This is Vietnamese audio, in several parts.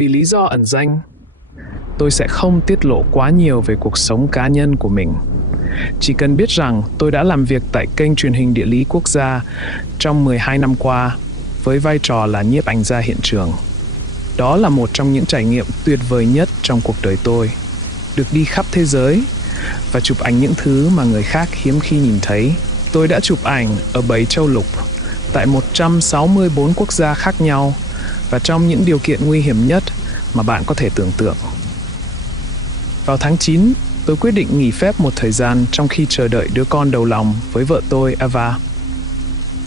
Vì lý do ẩn danh, tôi sẽ không tiết lộ quá nhiều về cuộc sống cá nhân của mình. Chỉ cần biết rằng tôi đã làm việc tại kênh truyền hình Địa lý Quốc gia trong 12 năm qua với vai trò là nhiếp ảnh gia hiện trường. Đó là một trong những trải nghiệm tuyệt vời nhất trong cuộc đời tôi. Được đi khắp thế giới và chụp ảnh những thứ mà người khác hiếm khi nhìn thấy. Tôi đã chụp ảnh ở 7 châu lục, tại 164 quốc gia khác nhau và trong những điều kiện nguy hiểm nhất mà bạn có thể tưởng tượng. Vào tháng 9, tôi quyết định nghỉ phép một thời gian trong khi chờ đợi đứa con đầu lòng với vợ tôi, Ava.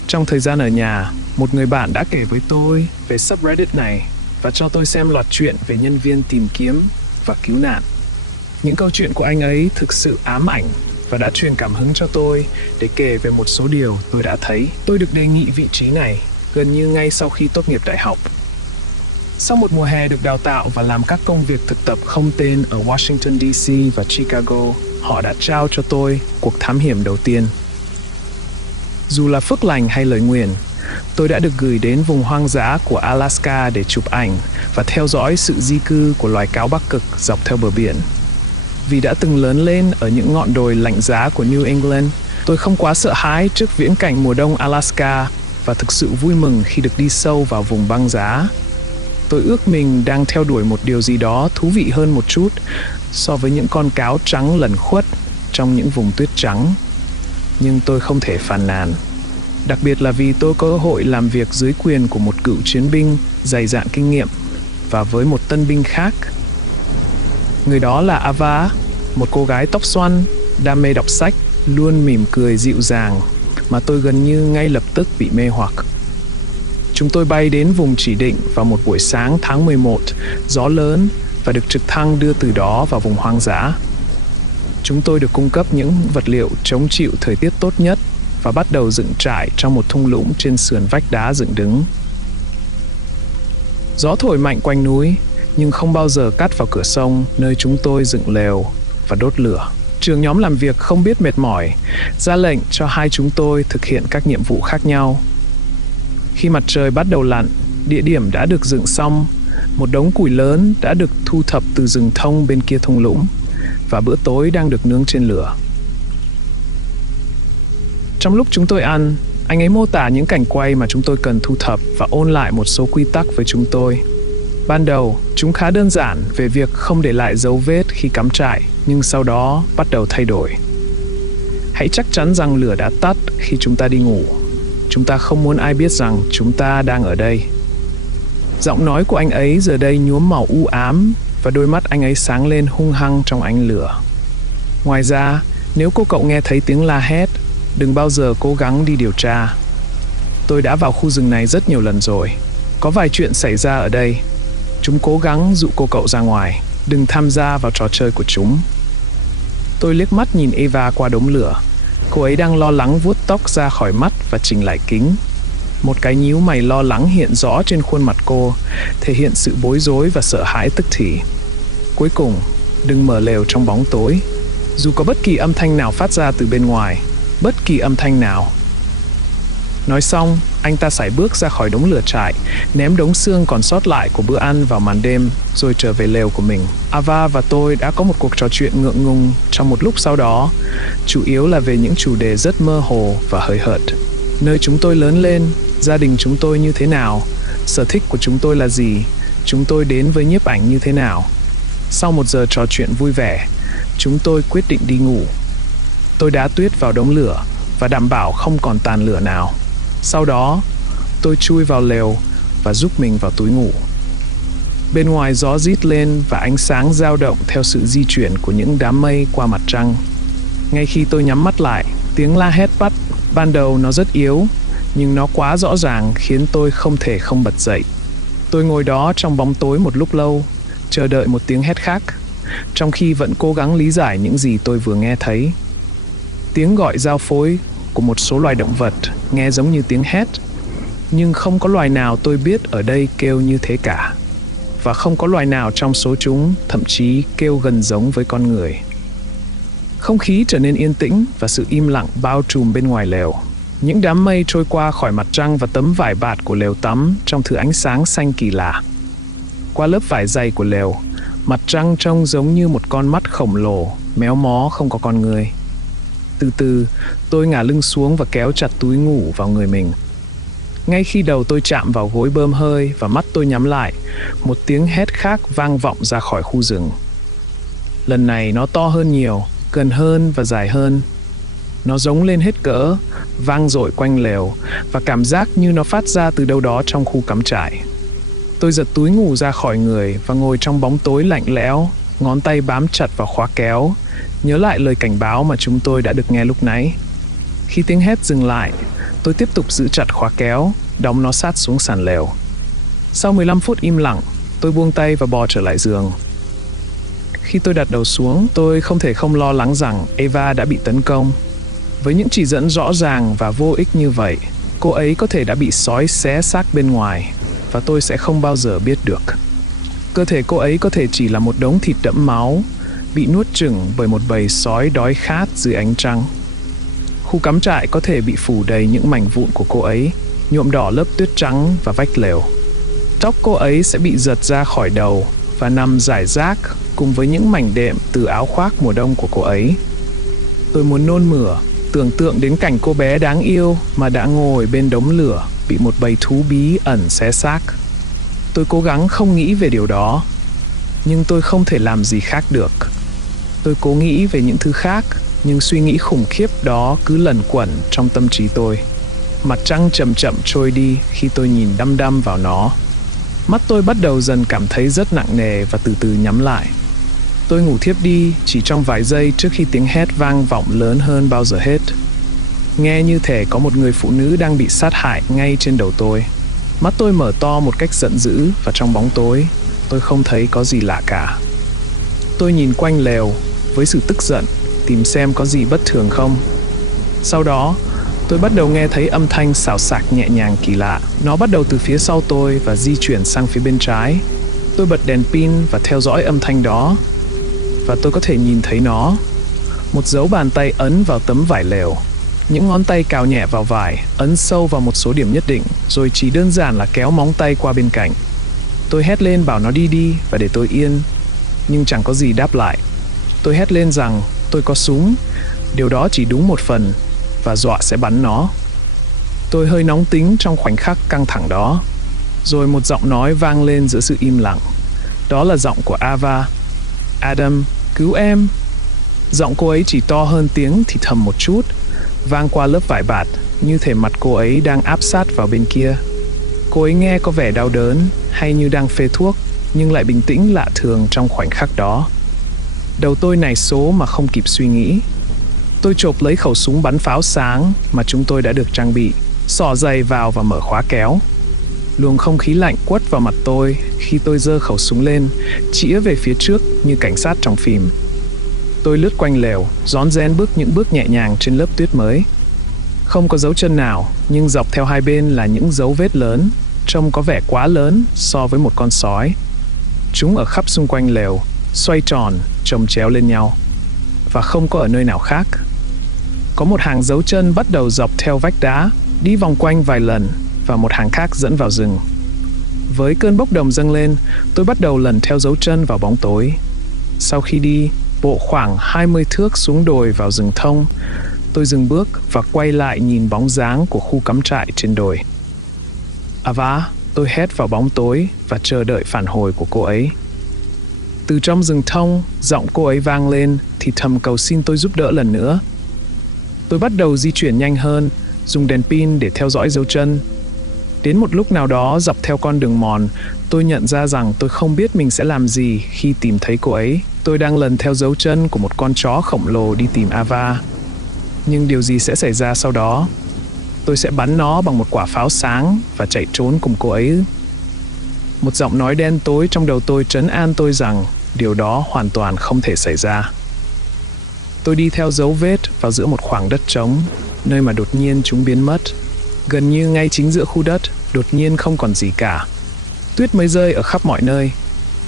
Trong thời gian ở nhà, một người bạn đã kể với tôi về subreddit này và cho tôi xem loạt truyện về nhân viên tìm kiếm và cứu nạn. Những câu chuyện của anh ấy thực sự ám ảnh và đã truyền cảm hứng cho tôi để kể về một số điều tôi đã thấy. Tôi được đề nghị vị trí này gần như ngay sau khi tốt nghiệp đại học. Sau một mùa hè được đào tạo và làm các công việc thực tập không tên ở Washington DC và Chicago, họ đã trao cho tôi cuộc thám hiểm đầu tiên. Dù là phước lành hay lời nguyền, tôi đã được gửi đến vùng hoang dã của Alaska để chụp ảnh và theo dõi sự di cư của loài cáo Bắc Cực dọc theo bờ biển. Vì đã từng lớn lên ở những ngọn đồi lạnh giá của New England, tôi không quá sợ hãi trước viễn cảnh mùa đông Alaska và thực sự vui mừng khi được đi sâu vào vùng băng giá. Tôi ước mình đang theo đuổi một điều gì đó thú vị hơn một chút so với những con cáo trắng lẩn khuất trong những vùng tuyết trắng. Nhưng tôi không thể phàn nàn. Đặc biệt là vì tôi có cơ hội làm việc dưới quyền của một cựu chiến binh dày dạn kinh nghiệm và với một tân binh khác. Người đó là Ava, một cô gái tóc xoăn, đam mê đọc sách, luôn mỉm cười dịu dàng mà tôi gần như ngay lập tức bị mê hoặc. Chúng tôi bay đến vùng chỉ định vào một buổi sáng tháng 11, gió lớn và được trực thăng đưa từ đó vào vùng hoang dã. Chúng tôi được cung cấp những vật liệu chống chịu thời tiết tốt nhất và bắt đầu dựng trại trong một thung lũng trên sườn vách đá dựng đứng. Gió thổi mạnh quanh núi, nhưng không bao giờ cắt vào cửa sông nơi chúng tôi dựng lều và đốt lửa. Trưởng nhóm làm việc không biết mệt mỏi, ra lệnh cho hai chúng tôi thực hiện các nhiệm vụ khác nhau. Khi mặt trời bắt đầu lặn, địa điểm đã được dựng xong, một đống củi lớn đã được thu thập từ rừng thông bên kia thung lũng và bữa tối đang được nướng trên lửa. Trong lúc chúng tôi ăn, anh ấy mô tả những cảnh quay mà chúng tôi cần thu thập và ôn lại một số quy tắc với chúng tôi. Ban đầu, chúng khá đơn giản về việc không để lại dấu vết khi cắm trại, nhưng sau đó bắt đầu thay đổi. Hãy chắc chắn rằng lửa đã tắt khi chúng ta đi ngủ. Chúng ta không muốn ai biết rằng chúng ta đang ở đây. Giọng nói của anh ấy giờ đây nhuốm màu u ám và đôi mắt anh ấy sáng lên hung hăng trong ánh lửa. Ngoài ra, nếu cô cậu nghe thấy tiếng la hét, đừng bao giờ cố gắng đi điều tra. Tôi đã vào khu rừng này rất nhiều lần rồi. Có vài chuyện xảy ra ở đây. Chúng cố gắng dụ cô cậu ra ngoài. Đừng tham gia vào trò chơi của chúng. Tôi liếc mắt nhìn Ava qua đống lửa. Cô ấy đang lo lắng vuốt tóc ra khỏi mắt và chỉnh lại kính. Một cái nhíu mày lo lắng hiện rõ trên khuôn mặt cô, thể hiện sự bối rối và sợ hãi tức thì. Cuối cùng, đừng mở lều trong bóng tối. Dù có bất kỳ âm thanh nào phát ra từ bên ngoài, bất kỳ âm thanh nào. Nói xong, anh ta sải bước ra khỏi đống lửa trại, ném đống xương còn sót lại của bữa ăn vào màn đêm, rồi trở về lều của mình. Ava và tôi đã có một cuộc trò chuyện ngượng ngùng trong một lúc sau đó, chủ yếu là về những chủ đề rất mơ hồ và hời hợt. Nơi chúng tôi lớn lên, gia đình chúng tôi như thế nào, sở thích của chúng tôi là gì, chúng tôi đến với nhiếp ảnh như thế nào. Sau một giờ trò chuyện vui vẻ, chúng tôi quyết định đi ngủ. Tôi đá tuyết vào đống lửa và đảm bảo không còn tàn lửa nào. Sau đó, tôi chui vào lều và giúp mình vào túi ngủ. Bên ngoài gió rít lên và ánh sáng dao động theo sự di chuyển của những đám mây qua mặt trăng. Ngay khi tôi nhắm mắt lại, tiếng la hét bắt. Ban đầu nó rất yếu, nhưng nó quá rõ ràng khiến tôi không thể không bật dậy. Tôi ngồi đó trong bóng tối một lúc lâu, chờ đợi một tiếng hét khác, trong khi vẫn cố gắng lý giải những gì tôi vừa nghe thấy. Tiếng gọi giao phối của một số loài động vật nghe giống như tiếng hét, nhưng không có loài nào tôi biết ở đây kêu như thế cả. Và không có loài nào trong số chúng thậm chí kêu gần giống với con người. Không khí trở nên yên tĩnh và sự im lặng bao trùm bên ngoài lều. Những đám mây trôi qua khỏi mặt trăng và tấm vải bạt của lều tắm trong thứ ánh sáng xanh kỳ lạ. qua lớp vải dày của lều. Mặt trăng trông giống như một con mắt khổng lồ, méo mó không có con người. Từ từ, tôi ngả lưng xuống và kéo chặt túi ngủ vào người mình. Ngay khi đầu tôi chạm vào gối bơm hơi và mắt tôi nhắm lại, một tiếng hét khác vang vọng ra khỏi khu rừng. Lần này nó to hơn nhiều, gần hơn và dài hơn. Nó giống lên hết cỡ, vang dội quanh lều và cảm giác như nó phát ra từ đâu đó trong khu cắm trại. Tôi giật túi ngủ ra khỏi người và ngồi trong bóng tối lạnh lẽo, ngón tay bám chặt vào khóa kéo, nhớ lại lời cảnh báo mà chúng tôi đã được nghe lúc nãy. Khi tiếng hét dừng lại, tôi tiếp tục giữ chặt khóa kéo, đóng nó sát xuống sàn lều. Sau 15 phút im lặng, tôi buông tay và bò trở lại giường. Khi tôi đặt đầu xuống, tôi không thể không lo lắng rằng Eva đã bị tấn công. Với những chỉ dẫn rõ ràng và vô ích như vậy, cô ấy có thể đã bị sói xé xác bên ngoài, và tôi sẽ không bao giờ biết được. Cơ thể cô ấy có thể chỉ là một đống thịt đẫm máu, bị nuốt chửng bởi một bầy sói đói khát dưới ánh trăng. Khu cắm trại có thể bị phủ đầy những mảnh vụn của cô ấy, nhuộm đỏ lớp tuyết trắng và vách lều. Tóc cô ấy sẽ bị giật ra khỏi đầu và nằm rải rác cùng với những mảnh đệm từ áo khoác mùa đông của cô ấy. Tôi muốn nôn mửa, tưởng tượng đến cảnh cô bé đáng yêu mà đã ngồi bên đống lửa bị một bầy thú bí ẩn xé xác. Tôi cố gắng không nghĩ về điều đó, nhưng tôi không thể làm gì khác được. Tôi cố nghĩ về những thứ khác, nhưng suy nghĩ khủng khiếp đó cứ lẩn quẩn trong tâm trí tôi. Mặt trăng chậm chậm trôi đi khi tôi nhìn đăm đăm vào nó. Mắt tôi bắt đầu dần cảm thấy rất nặng nề và từ từ nhắm lại. Tôi ngủ thiếp đi chỉ trong vài giây trước khi tiếng hét vang vọng lớn hơn bao giờ hết. Nghe như thể có một người phụ nữ đang bị sát hại ngay trên đầu tôi. Mắt tôi mở to một cách giận dữ và trong bóng tối, tôi không thấy có gì lạ cả. Tôi nhìn quanh lều với sự tức giận, tìm xem có gì bất thường không. Sau đó, tôi bắt đầu nghe thấy âm thanh xào xạc nhẹ nhàng kỳ lạ. Nó bắt đầu từ phía sau tôi và di chuyển sang phía bên trái. Tôi bật đèn pin và theo dõi âm thanh đó. Và tôi có thể nhìn thấy nó. Một dấu bàn tay ấn vào tấm vải lều. Những ngón tay cào nhẹ vào vải, ấn sâu vào một số điểm nhất định, rồi chỉ đơn giản là kéo móng tay qua bên cạnh. Tôi hét lên bảo nó đi đi và để tôi yên, nhưng chẳng có gì đáp lại. Tôi hét lên rằng tôi có súng, điều đó chỉ đúng một phần, và dọa sẽ bắn nó. Tôi hơi nóng tính trong khoảnh khắc căng thẳng đó. Rồi một giọng nói vang lên giữa sự im lặng. Đó là giọng của Ava. Adam, cứu em. Giọng cô ấy chỉ to hơn tiếng thì thầm một chút, vang qua lớp vải bạt, như thể mặt cô ấy đang áp sát vào bên kia. Cô ấy nghe có vẻ đau đớn hay như đang phê thuốc, nhưng lại bình tĩnh lạ thường trong khoảnh khắc đó. Đầu tôi nảy số mà không kịp suy nghĩ. Tôi chộp lấy khẩu súng bắn pháo sáng mà chúng tôi đã được trang bị, xỏ giày vào và mở khóa kéo. Luồng không khí lạnh quất vào mặt tôi khi tôi giơ khẩu súng lên, chĩa về phía trước như cảnh sát trong phim. Tôi lướt quanh lều, rón rén bước những bước nhẹ nhàng trên lớp tuyết mới. Không có dấu chân nào, nhưng dọc theo hai bên là những dấu vết lớn, trông có vẻ quá lớn so với một con sói. Chúng ở khắp xung quanh lều, xoay tròn, chồng chéo lên nhau. Và không có ở nơi nào khác. Có một hàng dấu chân bắt đầu dọc theo vách đá, đi vòng quanh vài lần, và một hàng khác dẫn vào rừng. Với cơn bốc đồng dâng lên, tôi bắt đầu lần theo dấu chân vào bóng tối. Sau khi đi bộ khoảng 20 thước xuống đồi vào rừng thông, tôi dừng bước và quay lại nhìn bóng dáng của khu cắm trại trên đồi. Ava, tôi hét vào bóng tối và chờ đợi phản hồi của cô ấy. Từ trong rừng thông, giọng cô ấy vang lên thì thầm cầu xin tôi giúp đỡ lần nữa. Tôi bắt đầu di chuyển nhanh hơn, dùng đèn pin để theo dõi dấu chân. Đến một lúc nào đó dọc theo con đường mòn, tôi nhận ra rằng tôi không biết mình sẽ làm gì khi tìm thấy cô ấy. Tôi đang lần theo dấu chân của một con chó khổng lồ đi tìm Ava. Nhưng điều gì sẽ xảy ra sau đó? Tôi sẽ bắn nó bằng một quả pháo sáng và chạy trốn cùng cô ấy. Một giọng nói đen tối trong đầu tôi trấn an tôi rằng điều đó hoàn toàn không thể xảy ra. Tôi đi theo dấu vết vào giữa một khoảng đất trống, nơi mà đột nhiên chúng biến mất. Gần như ngay chính giữa khu đất, đột nhiên không còn gì cả. Tuyết mới rơi ở khắp mọi nơi,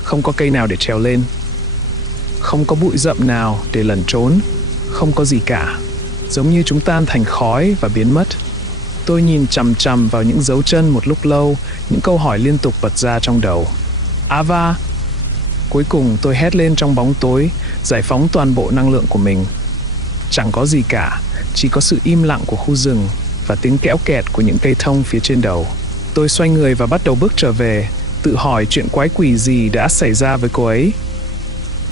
không có cây nào để trèo lên. Không có bụi rậm nào để lẩn trốn, không có gì cả. Giống như chúng tan thành khói và biến mất. Tôi nhìn chằm chằm vào những dấu chân một lúc lâu, những câu hỏi liên tục bật ra trong đầu. Ava! Cuối cùng tôi hét lên trong bóng tối, giải phóng toàn bộ năng lượng của mình. Chẳng có gì cả, chỉ có sự im lặng của khu rừng và tiếng kẽo kẹt của những cây thông phía trên đầu. Tôi xoay người và bắt đầu bước trở về, tự hỏi chuyện quái quỷ gì đã xảy ra với cô ấy.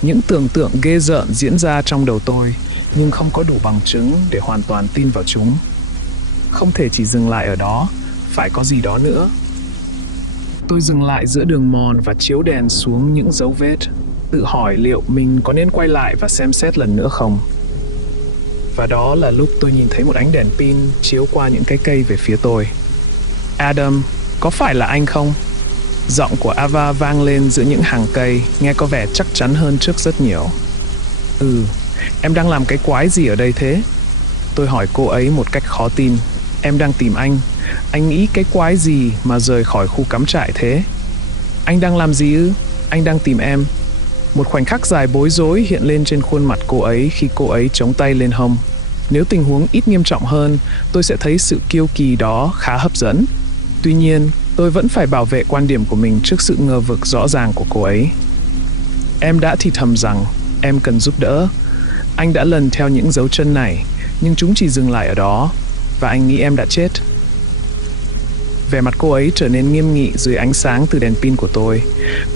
Những tưởng tượng ghê rợn diễn ra trong đầu tôi, nhưng không có đủ bằng chứng để hoàn toàn tin vào chúng. Không thể chỉ dừng lại ở đó, phải có gì đó nữa. Tôi dừng lại giữa đường mòn và chiếu đèn xuống những dấu vết, tự hỏi liệu mình có nên quay lại và xem xét lần nữa không. Và đó là lúc tôi nhìn thấy một ánh đèn pin chiếu qua những cái cây về phía tôi. Adam, có phải là anh không? Giọng của Ava vang lên giữa những hàng cây, nghe có vẻ chắc chắn hơn trước rất nhiều. Em đang làm cái quái gì ở đây thế? Tôi hỏi cô ấy một cách khó tin. Em đang tìm anh. Anh nghĩ cái quái gì mà rời khỏi khu cắm trại thế? Anh đang làm gì ư? Anh đang tìm em. Một khoảnh khắc dài bối rối hiện lên trên khuôn mặt cô ấy khi cô ấy chống tay lên hông. Nếu tình huống ít nghiêm trọng hơn, tôi sẽ thấy sự kiêu kỳ đó khá hấp dẫn. Tuy nhiên, tôi vẫn phải bảo vệ quan điểm của mình trước sự ngờ vực rõ ràng của cô ấy. Em đã thì thầm rằng em cần giúp đỡ. Anh đã lần theo những dấu chân này, nhưng chúng chỉ dừng lại ở đó, và anh nghĩ em đã chết. Vẻ mặt cô ấy trở nên nghiêm nghị dưới ánh sáng từ đèn pin của tôi,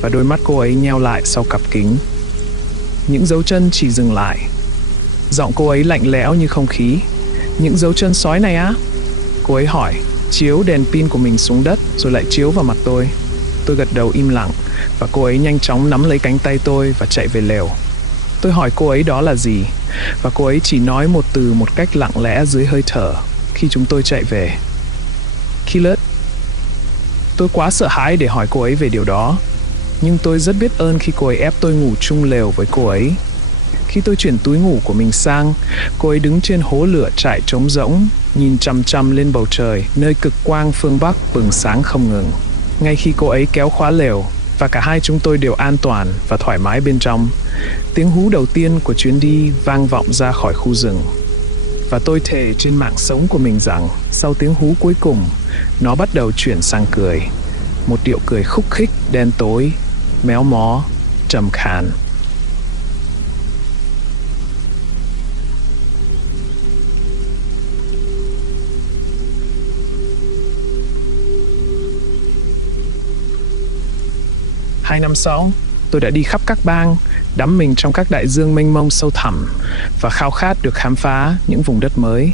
và đôi mắt cô ấy nheo lại sau cặp kính. Những dấu chân chỉ dừng lại. Giọng cô ấy lạnh lẽo như không khí. Những dấu chân sói này á? Cô ấy hỏi, chiếu đèn pin của mình xuống đất rồi lại chiếu vào mặt tôi. Tôi gật đầu im lặng, và cô ấy nhanh chóng nắm lấy cánh tay tôi và chạy về lều. Tôi hỏi cô ấy đó là gì, và cô ấy chỉ nói một từ một cách lặng lẽ dưới hơi thở khi chúng tôi chạy về. Killed. Tôi quá sợ hãi để hỏi cô ấy về điều đó, nhưng tôi rất biết ơn khi cô ấy ép tôi ngủ chung lều với cô ấy. Khi tôi chuyển túi ngủ của mình sang, cô ấy đứng trên hố lửa trại trống rỗng, nhìn chằm chằm lên bầu trời, nơi cực quang phương Bắc bừng sáng không ngừng. Ngay khi cô ấy kéo khóa lều, và cả hai chúng tôi đều an toàn và thoải mái bên trong, tiếng hú đầu tiên của chuyến đi vang vọng ra khỏi khu rừng. Và tôi thề trên mạng sống của mình rằng, sau tiếng hú cuối cùng, nó bắt đầu chuyển sang cười. Một điệu cười khúc khích, đen tối, méo mó, trầm khàn. Hai năm sau, tôi đã đi khắp các bang, đắm mình trong các đại dương mênh mông sâu thẳm và khao khát được khám phá những vùng đất mới.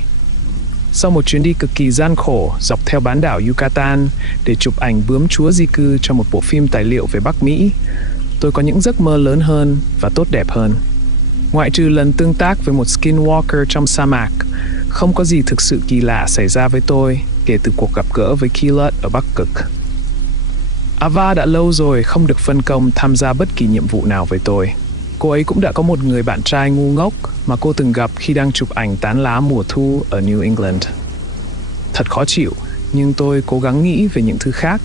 Sau một chuyến đi cực kỳ gian khổ dọc theo bán đảo Yucatan để chụp ảnh bướm chúa di cư cho một bộ phim tài liệu về Bắc Mỹ, tôi có những giấc mơ lớn hơn và tốt đẹp hơn. Ngoại trừ lần tương tác với một skinwalker trong sa mạc, không có gì thực sự kỳ lạ xảy ra với tôi kể từ cuộc gặp gỡ với Killed ở Bắc Cực. Ava đã lâu rồi không được phân công tham gia bất kỳ nhiệm vụ nào với tôi. Cô ấy cũng đã có một người bạn trai ngu ngốc mà cô từng gặp khi đang chụp ảnh tán lá mùa thu ở New England. Thật khó chịu, nhưng tôi cố gắng nghĩ về những thứ khác.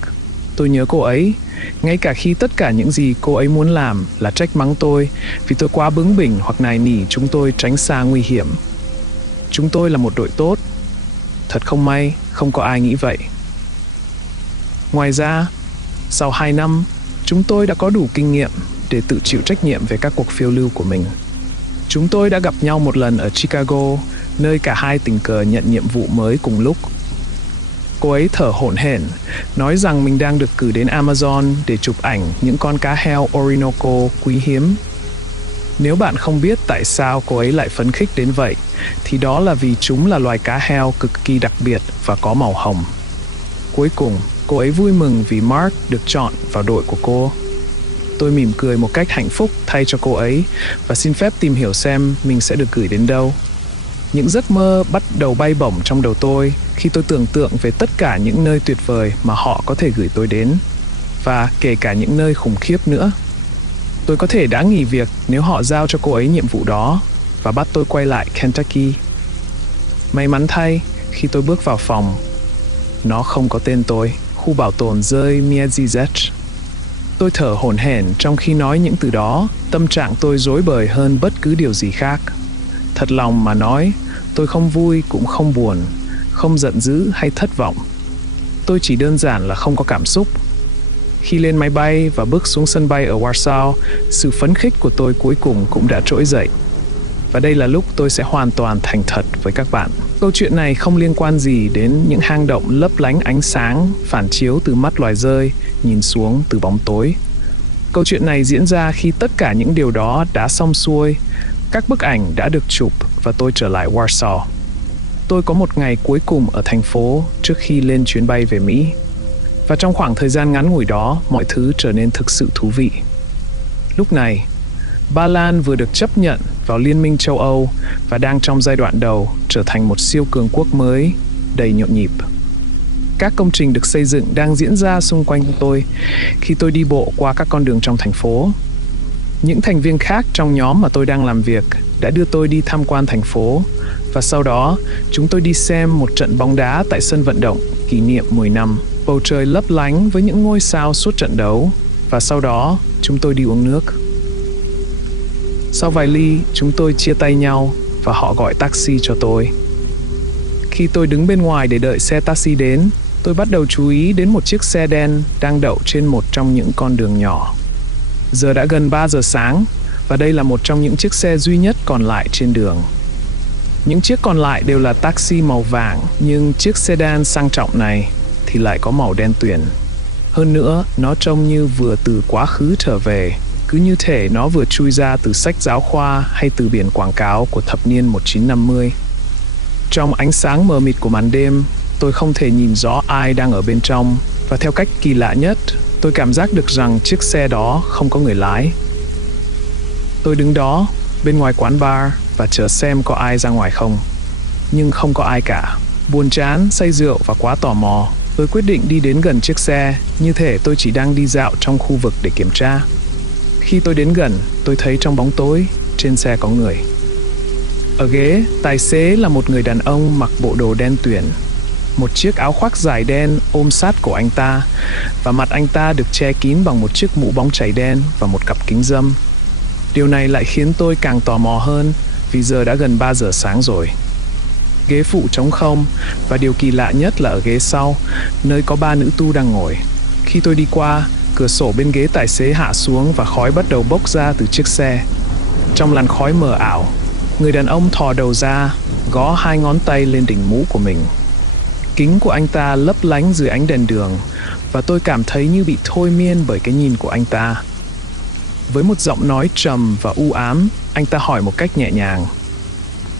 Tôi nhớ cô ấy, ngay cả khi tất cả những gì cô ấy muốn làm là trách mắng tôi vì tôi quá bướng bỉnh hoặc nài nỉ chúng tôi tránh xa nguy hiểm. Chúng tôi là một đội tốt. Thật không may, không có ai nghĩ vậy. Ngoài ra, sau 2 năm, chúng tôi đã có đủ kinh nghiệm để tự chịu trách nhiệm về các cuộc phiêu lưu của mình. Chúng tôi đã gặp nhau một lần ở Chicago, nơi cả hai tình cờ nhận nhiệm vụ mới cùng lúc. Cô ấy thở hổn hển, nói rằng mình đang được cử đến Amazon để chụp ảnh những con cá heo Orinoco quý hiếm. Nếu bạn không biết tại sao cô ấy lại phấn khích đến vậy, thì đó là vì chúng là loài cá heo cực kỳ đặc biệt và có màu hồng. Cuối cùng, cô ấy vui mừng vì Mark được chọn vào đội của cô. Tôi mỉm cười một cách hạnh phúc thay cho cô ấy và xin phép tìm hiểu xem mình sẽ được gửi đến đâu. Những giấc mơ bắt đầu bay bổng trong đầu tôi khi tôi tưởng tượng về tất cả những nơi tuyệt vời mà họ có thể gửi tôi đến, và kể cả những nơi khủng khiếp nữa. Tôi có thể đã nghỉ việc nếu họ giao cho cô ấy nhiệm vụ đó và bắt tôi quay lại Kentucky. May mắn thay, khi tôi bước vào phòng, nó không có tên tôi, khu bảo tồn rơi Miedzizech. Tôi thở hổn hển trong khi nói những từ đó, tâm trạng tôi rối bời hơn bất cứ điều gì khác. Thật lòng mà nói, tôi không vui cũng không buồn, không giận dữ hay thất vọng. Tôi chỉ đơn giản là không có cảm xúc. Khi lên máy bay và bước xuống sân bay ở Warsaw, sự phấn khích của tôi cuối cùng cũng đã trỗi dậy. Và đây là lúc tôi sẽ hoàn toàn thành thật với các bạn. Câu chuyện này không liên quan gì đến những hang động lấp lánh ánh sáng phản chiếu từ mắt loài dơi nhìn xuống từ bóng tối. Câu chuyện này diễn ra khi tất cả những điều đó đã xong xuôi, các bức ảnh đã được chụp và tôi trở lại Warsaw. Tôi có một ngày cuối cùng ở thành phố trước khi lên chuyến bay về Mỹ. Và trong khoảng thời gian ngắn ngủi đó, mọi thứ trở nên thực sự thú vị. Lúc này, Ba Lan vừa được chấp nhận vào Liên minh châu Âu và đang trong giai đoạn đầu trở thành một siêu cường quốc mới đầy nhộn nhịp. Các công trình được xây dựng đang diễn ra xung quanh tôi khi tôi đi bộ qua các con đường trong thành phố. Những thành viên khác trong nhóm mà tôi đang làm việc đã đưa tôi đi tham quan thành phố và sau đó chúng tôi đi xem một trận bóng đá tại sân vận động kỷ niệm 10 năm. Bầu trời lấp lánh với những ngôi sao suốt trận đấu và sau đó chúng tôi đi uống nước. Sau vài ly, chúng tôi chia tay nhau và họ gọi taxi cho tôi. Khi tôi đứng bên ngoài để đợi xe taxi đến, tôi bắt đầu chú ý đến một chiếc xe đen đang đậu trên một trong những con đường nhỏ. Giờ đã gần 3 giờ sáng và đây là một trong những chiếc xe duy nhất còn lại trên đường. Những chiếc còn lại đều là taxi màu vàng, nhưng chiếc sedan sang trọng này thì lại có màu đen tuyền. Hơn nữa, nó trông như vừa từ quá khứ trở về, cứ như thể nó vừa chui ra từ sách giáo khoa hay từ biển quảng cáo của thập niên 1950. Trong ánh sáng mờ mịt của màn đêm, tôi không thể nhìn rõ ai đang ở bên trong và theo cách kỳ lạ nhất, tôi cảm giác được rằng chiếc xe đó không có người lái. Tôi đứng đó, bên ngoài quán bar và chờ xem có ai ra ngoài không. Nhưng không có ai cả. Buồn chán, say rượu và quá tò mò, tôi quyết định đi đến gần chiếc xe, như thể tôi chỉ đang đi dạo trong khu vực để kiểm tra. Khi tôi đến gần, tôi thấy trong bóng tối, trên xe có người. Ở ghế, tài xế là một người đàn ông mặc bộ đồ đen tuyền. Một chiếc áo khoác dài đen ôm sát cổ anh ta, và mặt anh ta được che kín bằng một chiếc mũ bóng chảy đen và một cặp kính râm. Điều này lại khiến tôi càng tò mò hơn, vì giờ đã gần 3 giờ sáng rồi. Ghế phụ trống không, và điều kỳ lạ nhất là ở ghế sau, nơi có 3 nữ tu đang ngồi. Khi tôi đi qua, cửa sổ bên ghế tài xế hạ xuống và khói bắt đầu bốc ra từ chiếc xe. Trong làn khói mờ ảo, người đàn ông thò đầu ra, gõ 2 ngón tay lên đỉnh mũ của mình. Kính của anh ta lấp lánh dưới ánh đèn đường, và tôi cảm thấy như bị thôi miên bởi cái nhìn của anh ta. Với một giọng nói trầm và u ám, anh ta hỏi một cách nhẹ nhàng: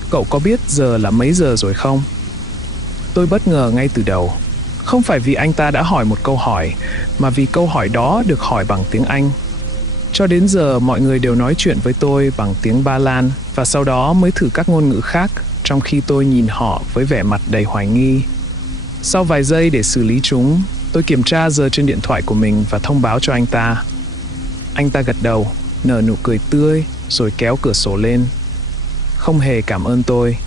"Cậu có biết giờ là mấy giờ rồi không?" Tôi bất ngờ ngay từ đầu. Không phải vì anh ta đã hỏi một câu hỏi, mà vì câu hỏi đó được hỏi bằng tiếng Anh. Cho đến giờ mọi người đều nói chuyện với tôi bằng tiếng Ba Lan và sau đó mới thử các ngôn ngữ khác, trong khi tôi nhìn họ với vẻ mặt đầy hoài nghi. Sau vài giây để xử lý chúng, tôi kiểm tra giờ trên điện thoại của mình và thông báo cho anh ta. Anh ta gật đầu, nở nụ cười tươi rồi kéo cửa sổ lên. Không hề cảm ơn tôi.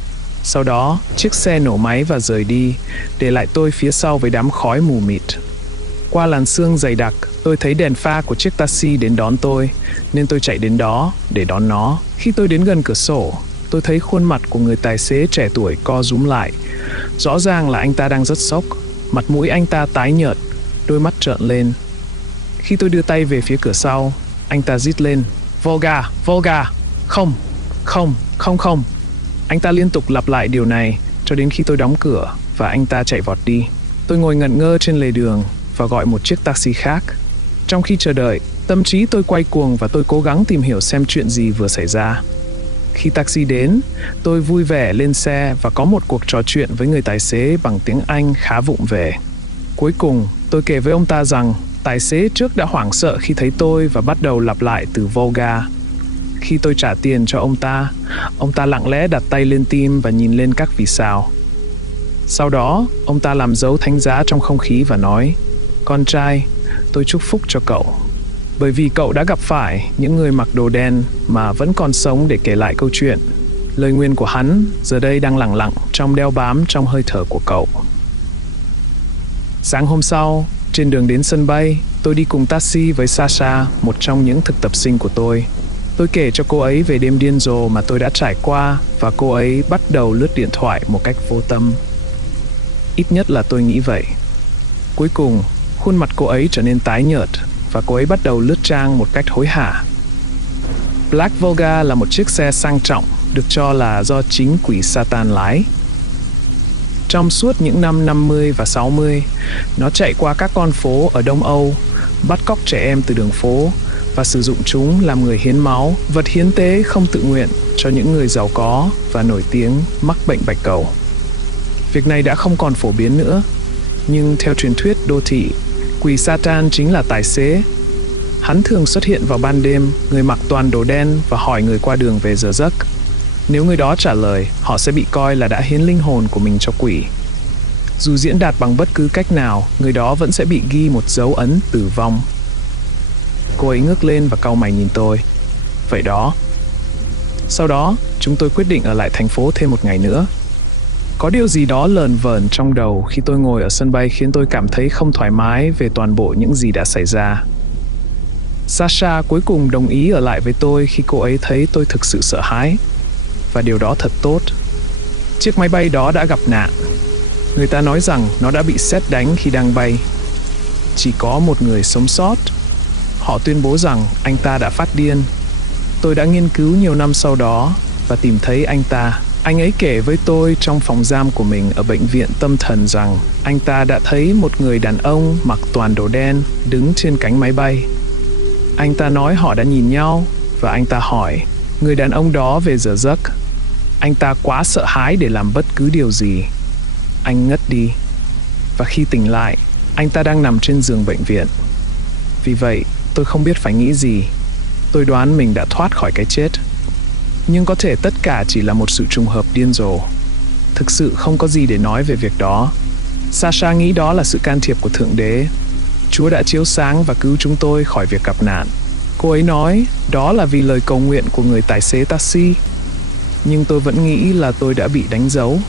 Sau đó, chiếc xe nổ máy và rời đi, để lại tôi phía sau với đám khói mù mịt. Qua làn sương dày đặc, tôi thấy đèn pha của chiếc taxi đến đón tôi, nên tôi chạy đến đó để đón nó. Khi tôi đến gần cửa sổ, tôi thấy khuôn mặt của người tài xế trẻ tuổi co rúm lại. Rõ ràng là anh ta đang rất sốc, mặt mũi anh ta tái nhợt, đôi mắt trợn lên. Khi tôi đưa tay về phía cửa sau, anh ta rít lên: "Volga, Volga! Không, không, không, không!" Anh ta liên tục lặp lại điều này cho đến khi tôi đóng cửa và anh ta chạy vọt đi. Tôi ngồi ngẩn ngơ trên lề đường và gọi một chiếc taxi khác. Trong khi chờ đợi, tâm trí tôi quay cuồng và tôi cố gắng tìm hiểu xem chuyện gì vừa xảy ra. Khi taxi đến, tôi vui vẻ lên xe và có một cuộc trò chuyện với người tài xế bằng tiếng Anh khá vụng về. Cuối cùng, tôi kể với ông ta rằng tài xế trước đã hoảng sợ khi thấy tôi và bắt đầu lặp lại từ Volga. Khi tôi trả tiền cho ông ta lặng lẽ đặt tay lên tim và nhìn lên các vì sao. Sau đó, ông ta làm dấu thánh giá trong không khí và nói: "Con trai, tôi chúc phúc cho cậu. Bởi vì cậu đã gặp phải những người mặc đồ đen mà vẫn còn sống để kể lại câu chuyện. Lời nguyền của hắn giờ đây đang lẳng lặng trong đeo bám trong hơi thở của cậu." Sáng hôm sau, trên đường đến sân bay, tôi đi cùng taxi với Sasha, một trong những thực tập sinh của tôi. Tôi kể cho cô ấy về đêm điên rồ mà tôi đã trải qua và cô ấy bắt đầu lướt điện thoại một cách vô tâm. Ít nhất là tôi nghĩ vậy. Cuối cùng, Khuôn mặt cô ấy trở nên tái nhợt và cô ấy bắt đầu lướt trang một cách hối hả. Black Volga là một chiếc xe sang trọng được cho là do chính quỷ Satan lái. Trong suốt những năm 50 và 60, nó chạy qua các con phố ở Đông Âu, bắt cóc trẻ em từ đường phố và sử dụng chúng làm người hiến máu, vật hiến tế không tự nguyện cho những người giàu có và nổi tiếng mắc bệnh bạch cầu. Việc này đã không còn phổ biến nữa, nhưng theo truyền thuyết đô thị, quỷ Satan chính là tài xế. Hắn thường xuất hiện vào ban đêm, người mặc toàn đồ đen và hỏi người qua đường về giờ giấc. Nếu người đó trả lời, họ sẽ bị coi là đã hiến linh hồn của mình cho quỷ. Dù diễn đạt bằng bất cứ cách nào, người đó vẫn sẽ bị ghi một dấu ấn tử vong. Cô ấy ngước lên và cau mày nhìn tôi. Vậy đó. Sau đó, chúng tôi quyết định ở lại thành phố thêm một ngày nữa. Có điều gì đó lờn vờn trong đầu khi tôi ngồi ở sân bay khiến tôi cảm thấy không thoải mái về toàn bộ những gì đã xảy ra. Sasha cuối cùng đồng ý ở lại với tôi khi cô ấy thấy tôi thực sự sợ hãi. Và điều đó thật tốt. Chiếc máy bay đó đã gặp nạn. Người ta nói rằng nó đã bị sét đánh khi đang bay. Chỉ có một người sống sót. Họ tuyên bố rằng anh ta đã phát điên. Tôi đã nghiên cứu nhiều năm sau đó và tìm thấy anh ta. Anh ấy kể với tôi trong phòng giam của mình ở bệnh viện tâm thần rằng anh ta đã thấy một người đàn ông mặc toàn đồ đen đứng trên cánh máy bay. Anh ta nói họ đã nhìn nhau và anh ta hỏi người đàn ông đó về giờ giấc. Anh ta quá sợ hãi để làm bất cứ điều gì. Anh ngất đi. Và khi tỉnh lại, anh ta đang nằm trên giường bệnh viện. Vì vậy, tôi không biết phải nghĩ gì. Tôi đoán mình đã thoát khỏi cái chết. Nhưng có thể tất cả chỉ là một sự trùng hợp điên rồ. Thực sự không có gì để nói về việc đó. Sasha nghĩ đó là sự can thiệp của Thượng Đế. Chúa đã chiếu sáng và cứu chúng tôi khỏi việc gặp nạn. Cô ấy nói đó là vì lời cầu nguyện của người tài xế taxi. Nhưng tôi vẫn nghĩ là tôi đã bị đánh dấu.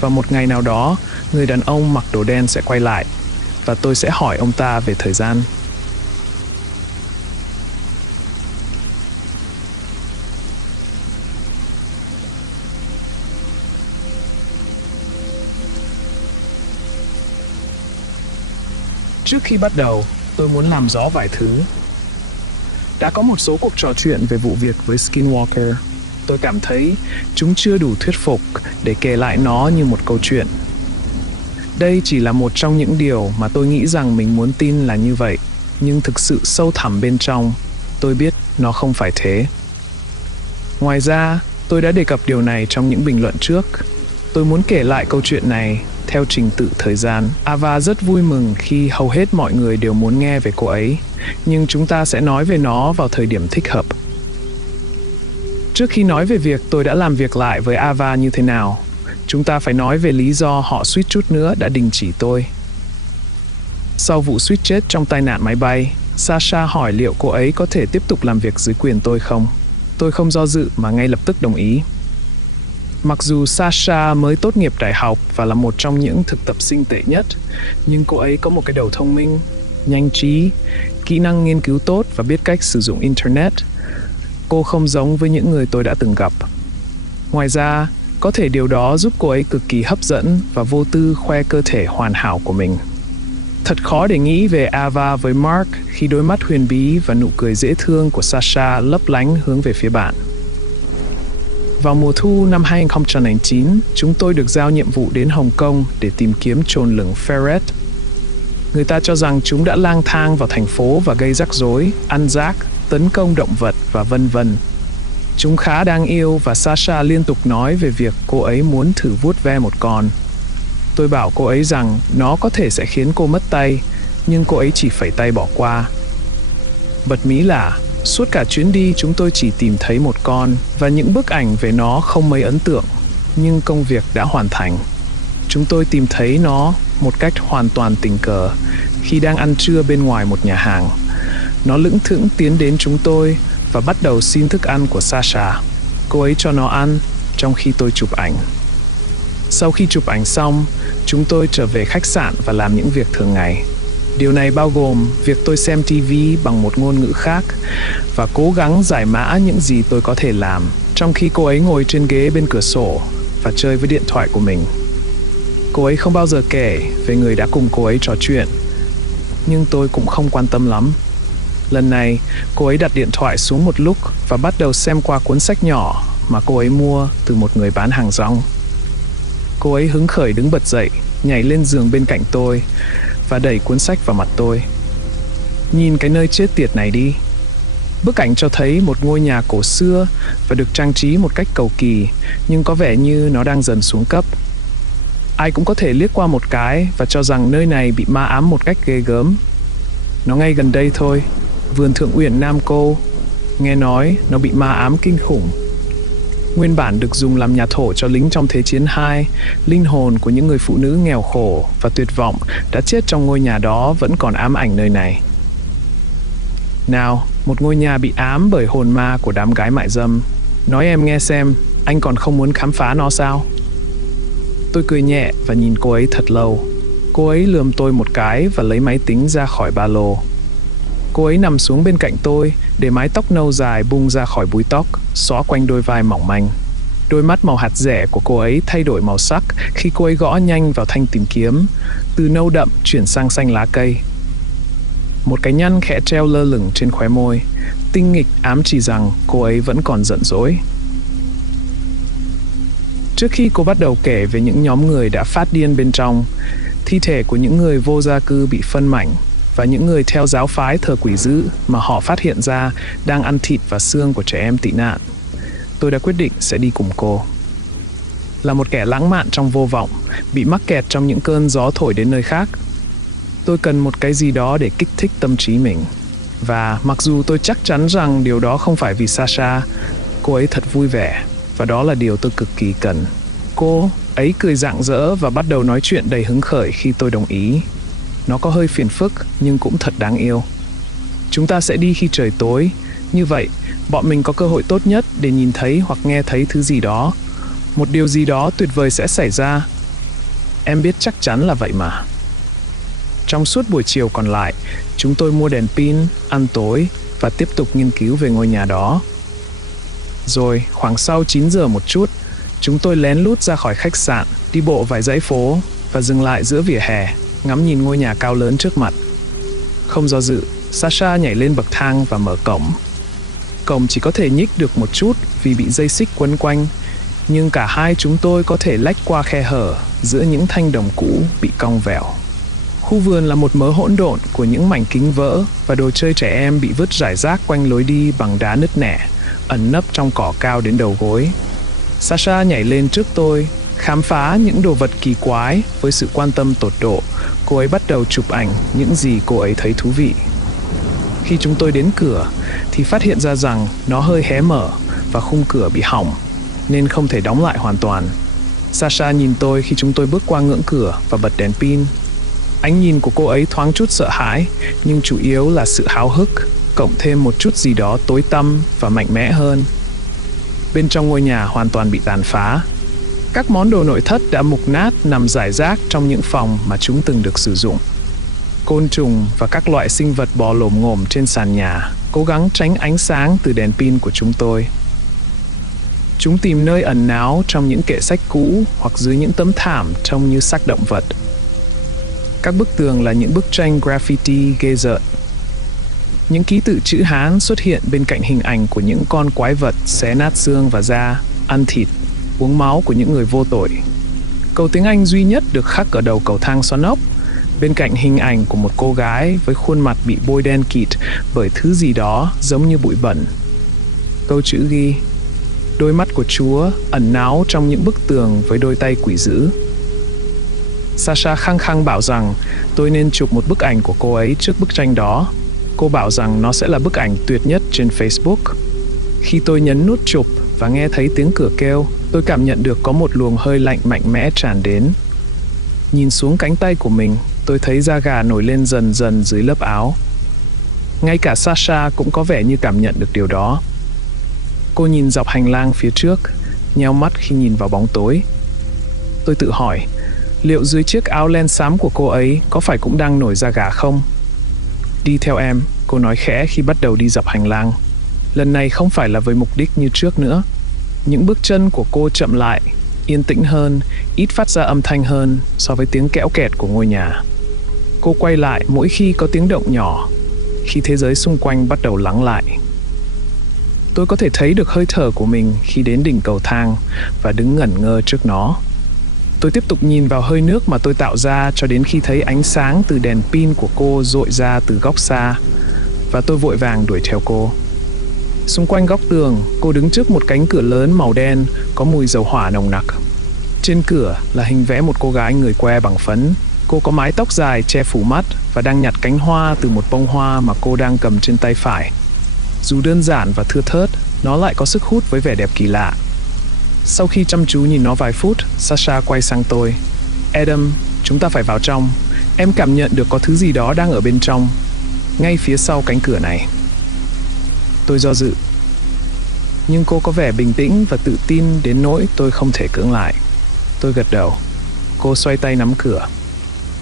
Và một ngày nào đó, người đàn ông mặc đồ đen sẽ quay lại. Và tôi sẽ hỏi ông ta về thời gian. Trước khi bắt đầu, tôi muốn làm rõ vài thứ. Đã có một số cuộc trò chuyện về vụ việc với Skinwalker. Tôi cảm thấy chúng chưa đủ thuyết phục để kể lại nó như một câu chuyện. Đây chỉ là một trong những điều mà tôi nghĩ rằng mình muốn tin là như vậy, nhưng thực sự sâu thẳm bên trong, tôi biết nó không phải thế. Ngoài ra, tôi đã đề cập điều này trong những bình luận trước. Tôi muốn kể lại câu chuyện này theo trình tự thời gian. Ava rất vui mừng khi hầu hết mọi người đều muốn nghe về cô ấy, nhưng chúng ta sẽ nói về nó vào thời điểm thích hợp. Trước khi nói về việc tôi đã làm việc lại với Ava như thế nào, chúng ta phải nói về lý do họ suýt chút nữa đã đình chỉ tôi. Sau vụ suýt chết trong tai nạn máy bay, Sasha hỏi liệu cô ấy có thể tiếp tục làm việc dưới quyền tôi không. Tôi không do dự mà ngay lập tức đồng ý. Mặc dù Sasha mới tốt nghiệp đại học và là một trong những thực tập sinh tệ nhất, nhưng cô ấy có một cái đầu thông minh, nhanh trí, kỹ năng nghiên cứu tốt và biết cách sử dụng Internet. Cô không giống với những người tôi đã từng gặp. Ngoài ra, có thể điều đó giúp cô ấy cực kỳ hấp dẫn và vô tư khoe cơ thể hoàn hảo của mình. Thật khó để nghĩ về Ava với Mark khi đôi mắt huyền bí và nụ cười dễ thương của Sasha lấp lánh hướng về phía bạn. Vào mùa thu năm 2009, chúng tôi được giao nhiệm vụ đến Hồng Kông để tìm kiếm chồn lửng ferret. Người ta cho rằng chúng đã lang thang vào thành phố và gây rắc rối, ăn rác, tấn công động vật và vân vân. Chúng khá đáng yêu và Sasha liên tục nói về việc cô ấy muốn thử vuốt ve một con. Tôi bảo cô ấy rằng nó có thể sẽ khiến cô mất tay, nhưng cô ấy chỉ phẩy tay bỏ qua. Bật mí là suốt cả chuyến đi chúng tôi chỉ tìm thấy một con và những bức ảnh về nó không mấy ấn tượng, nhưng công việc đã hoàn thành. Chúng tôi tìm thấy nó một cách hoàn toàn tình cờ khi đang ăn trưa bên ngoài một nhà hàng. Nó lững thững tiến đến chúng tôi và bắt đầu xin thức ăn của Sasha. Cô ấy cho nó ăn trong khi tôi chụp ảnh. Sau khi chụp ảnh xong, chúng tôi trở về khách sạn và làm những việc thường ngày. Điều này bao gồm việc tôi xem TV bằng một ngôn ngữ khác và cố gắng giải mã những gì tôi có thể làm, trong khi cô ấy ngồi trên ghế bên cửa sổ và chơi với điện thoại của mình. Cô ấy không bao giờ kể về người đã cùng cô ấy trò chuyện. nhưng tôi cũng không quan tâm lắm. Lần này, cô ấy đặt điện thoại xuống một lúc và bắt đầu xem qua cuốn sách nhỏ mà cô ấy mua từ một người bán hàng rong. Cô ấy hứng khởi đứng bật dậy, nhảy lên giường bên cạnh tôi và đẩy cuốn sách vào mặt tôi. Nhìn cái nơi chết tiệt này đi. Bức ảnh cho thấy một ngôi nhà cổ xưa và được trang trí một cách cầu kỳ, nhưng có vẻ như nó đang dần xuống cấp. Ai cũng có thể liếc qua một cái và cho rằng nơi này bị ma ám một cách ghê gớm. Nó ngay gần đây thôi, vườn Thượng Uyển Nam Cô. Nghe nói nó bị ma ám kinh khủng. Nguyên bản được dùng làm nhà thổ cho lính trong Thế chiến II, linh hồn của những người phụ nữ nghèo khổ và tuyệt vọng đã chết trong ngôi nhà đó vẫn còn ám ảnh nơi này. Nào, một ngôi nhà bị ám bởi hồn ma của đám gái mại dâm. Nói em nghe xem, anh còn không muốn khám phá nó sao? Tôi cười nhẹ và nhìn cô ấy thật lâu. Cô ấy lườm tôi một cái và lấy máy tính ra khỏi ba lô. Cô ấy nằm xuống bên cạnh tôi, để mái tóc nâu dài bung ra khỏi búi tóc, xõa quanh đôi vai mỏng manh. Đôi mắt màu hạt dẻ của cô ấy thay đổi màu sắc khi cô ấy gõ nhanh vào thanh tìm kiếm, từ nâu đậm chuyển sang xanh lá cây. Một cái nhăn khẽ treo lơ lửng trên khóe môi, tinh nghịch ám chỉ rằng cô ấy vẫn còn giận dỗi. Trước khi cô bắt đầu kể về những nhóm người đã phát điên bên trong, thi thể của những người vô gia cư bị phân mảnh và những người theo giáo phái thờ quỷ dữ mà họ phát hiện ra đang ăn thịt và xương của trẻ em tị nạn, tôi đã quyết định sẽ đi cùng cô. Là một kẻ lãng mạn trong vô vọng, bị mắc kẹt trong những cơn gió thổi đến nơi khác, tôi cần một cái gì đó để kích thích tâm trí mình. Và mặc dù tôi chắc chắn rằng điều đó không phải vì Sasha, cô ấy thật vui vẻ, và đó là điều tôi cực kỳ cần. Cô ấy cười rạng rỡ và bắt đầu nói chuyện đầy hứng khởi khi tôi đồng ý. Nó có hơi phiền phức nhưng cũng thật đáng yêu. Chúng ta sẽ đi khi trời tối. Như vậy, bọn mình có cơ hội tốt nhất để nhìn thấy hoặc nghe thấy thứ gì đó. Một điều gì đó tuyệt vời sẽ xảy ra. Em biết chắc chắn là vậy mà. Trong suốt buổi chiều còn lại, chúng tôi mua đèn pin, ăn tối và tiếp tục nghiên cứu về ngôi nhà đó. Rồi, khoảng sau 9 giờ một chút, chúng tôi lén lút ra khỏi khách sạn, đi bộ vài dãy phố và dừng lại giữa vỉa hè, ngắm nhìn ngôi nhà cao lớn trước mặt. Không do dự, Sasha nhảy lên bậc thang và mở cổng. Cổng chỉ có thể nhích được một chút vì bị dây xích quấn quanh, nhưng cả hai chúng tôi có thể lách qua khe hở giữa những thanh đồng cũ bị cong vẹo. Khu vườn là một mớ hỗn độn của những mảnh kính vỡ và đồ chơi trẻ em bị vứt rải rác quanh lối đi bằng đá nứt nẻ, ẩn nấp trong cỏ cao đến đầu gối. Sasha nhảy lên trước tôi, khám phá những đồ vật kỳ quái với sự quan tâm tột độ. Cô ấy bắt đầu chụp ảnh những gì cô ấy thấy thú vị. Khi chúng tôi đến cửa thì phát hiện ra rằng nó hơi hé mở và khung cửa bị hỏng, nên không thể đóng lại hoàn toàn. Sasha nhìn tôi khi chúng tôi bước qua ngưỡng cửa và bật đèn pin. Ánh nhìn của cô ấy thoáng chút sợ hãi, nhưng chủ yếu là sự háo hức, cộng thêm một chút gì đó tối tăm và mạnh mẽ hơn. Bên trong ngôi nhà hoàn toàn bị tàn phá. Các món đồ nội thất đã mục nát nằm rải rác trong những phòng mà chúng từng được sử dụng. Côn trùng và các loại sinh vật bò lồm ngồm trên sàn nhà, cố gắng tránh ánh sáng từ đèn pin của chúng tôi. Chúng tìm nơi ẩn náu trong những kệ sách cũ hoặc dưới những tấm thảm trông như xác động vật. Các bức tường là những bức tranh graffiti ghê rợn. Những ký tự chữ Hán xuất hiện bên cạnh hình ảnh của những con quái vật xé nát xương và da, ăn thịt, uống máu của những người vô tội. Câu tiếng Anh duy nhất được khắc ở đầu cầu thang xoắn ốc, bên cạnh hình ảnh của một cô gái với khuôn mặt bị bôi đen kịt bởi thứ gì đó giống như bụi bẩn. Câu chữ ghi: đôi mắt của Chúa ẩn náu trong những bức tường với đôi tay quỷ dữ. Sasha khăng khăng bảo rằng tôi nên chụp một bức ảnh của cô ấy trước bức tranh đó. Cô bảo rằng nó sẽ là bức ảnh tuyệt nhất trên Facebook. Khi tôi nhấn nút chụp và nghe thấy tiếng cửa kêu, tôi cảm nhận được có một luồng hơi lạnh mạnh mẽ tràn đến. Nhìn xuống cánh tay của mình, tôi thấy da gà nổi lên dần dần dưới lớp áo. Ngay cả Sasha cũng có vẻ như cảm nhận được điều đó. Cô nhìn dọc hành lang phía trước, nheo mắt khi nhìn vào bóng tối. Tôi tự hỏi, liệu dưới chiếc áo len xám của cô ấy có phải cũng đang nổi da gà không? Đi theo em, cô nói khẽ khi bắt đầu đi dọc hành lang. Lần này không phải là với mục đích như trước nữa. Những bước chân của cô chậm lại, yên tĩnh hơn, ít phát ra âm thanh hơn so với tiếng kẽo kẹt của ngôi nhà. Cô quay lại mỗi khi có tiếng động nhỏ, khi thế giới xung quanh bắt đầu lắng lại. Tôi có thể thấy được hơi thở của mình khi đến đỉnh cầu thang và đứng ngẩn ngơ trước nó. Tôi tiếp tục nhìn vào hơi nước mà tôi tạo ra cho đến khi thấy ánh sáng từ đèn pin của cô dội ra từ góc xa, và tôi vội vàng đuổi theo cô. Xung quanh góc tường, cô đứng trước một cánh cửa lớn màu đen có mùi dầu hỏa nồng nặc. Trên cửa là hình vẽ một cô gái người que bằng phấn. Cô có mái tóc dài che phủ mắt và đang nhặt cánh hoa từ một bông hoa mà cô đang cầm trên tay phải. Dù đơn giản và thưa thớt, nó lại có sức hút với vẻ đẹp kỳ lạ. Sau khi chăm chú nhìn nó vài phút, Sasha quay sang tôi. Adam, chúng ta phải vào trong. Em cảm nhận được có thứ gì đó đang ở bên trong, ngay phía sau cánh cửa này. Tôi do dự. Nhưng cô có vẻ bình tĩnh và tự tin đến nỗi tôi không thể cưỡng lại. Tôi gật đầu. Cô xoay tay nắm cửa.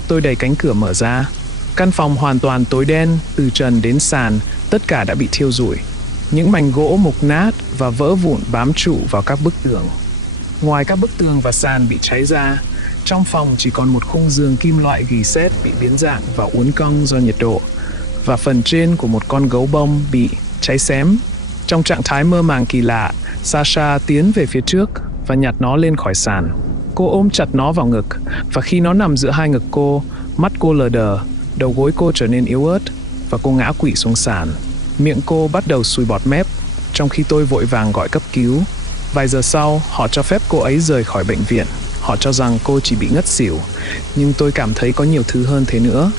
Tôi đẩy cánh cửa mở ra. Căn phòng hoàn toàn tối đen, từ trần đến sàn, tất cả đã bị thiêu rụi. Những mảnh gỗ mục nát và vỡ vụn bám trụ vào các bức tường. Ngoài các bức tường và sàn bị cháy ra, trong phòng chỉ còn một khung giường kim loại gỉ sét bị biến dạng và uốn cong do nhiệt độ, và phần trên của một con gấu bông bị cháy xém. Trong trạng thái mơ màng kỳ lạ, Sasha tiến về phía trước và nhặt nó lên khỏi sàn. Cô ôm chặt nó vào ngực, và khi nó nằm giữa hai ngực cô, mắt cô lờ đờ, đầu gối cô trở nên yếu ớt, và cô ngã quỵ xuống sàn. Miệng cô bắt đầu sùi bọt mép, trong khi tôi vội vàng gọi cấp cứu. Vài giờ sau, họ cho phép cô ấy rời khỏi bệnh viện. Họ cho rằng cô chỉ bị ngất xỉu, nhưng tôi cảm thấy có nhiều thứ hơn thế nữa.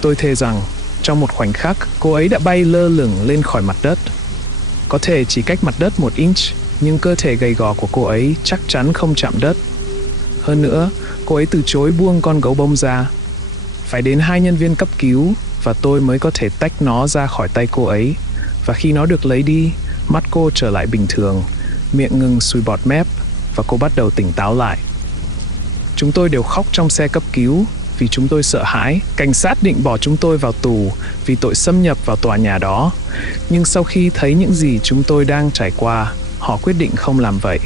Tôi thề rằng, trong một khoảnh khắc, cô ấy đã bay lơ lửng lên khỏi mặt đất. Có thể chỉ cách mặt đất 1 inch, nhưng cơ thể gầy gò của cô ấy chắc chắn không chạm đất. Hơn nữa, cô ấy từ chối buông con gấu bông ra. Phải đến 2 nhân viên cấp cứu và tôi mới có thể tách nó ra khỏi tay cô ấy. Và khi nó được lấy đi, mắt cô trở lại bình thường, miệng ngừng sùi bọt mép và cô bắt đầu tỉnh táo lại. Chúng tôi đều khóc trong xe cấp cứu vì chúng tôi sợ hãi. Cảnh sát định bỏ chúng tôi vào tù vì tội xâm nhập vào tòa nhà đó. Nhưng sau khi thấy những gì chúng tôi đang trải qua, họ quyết định không làm vậy.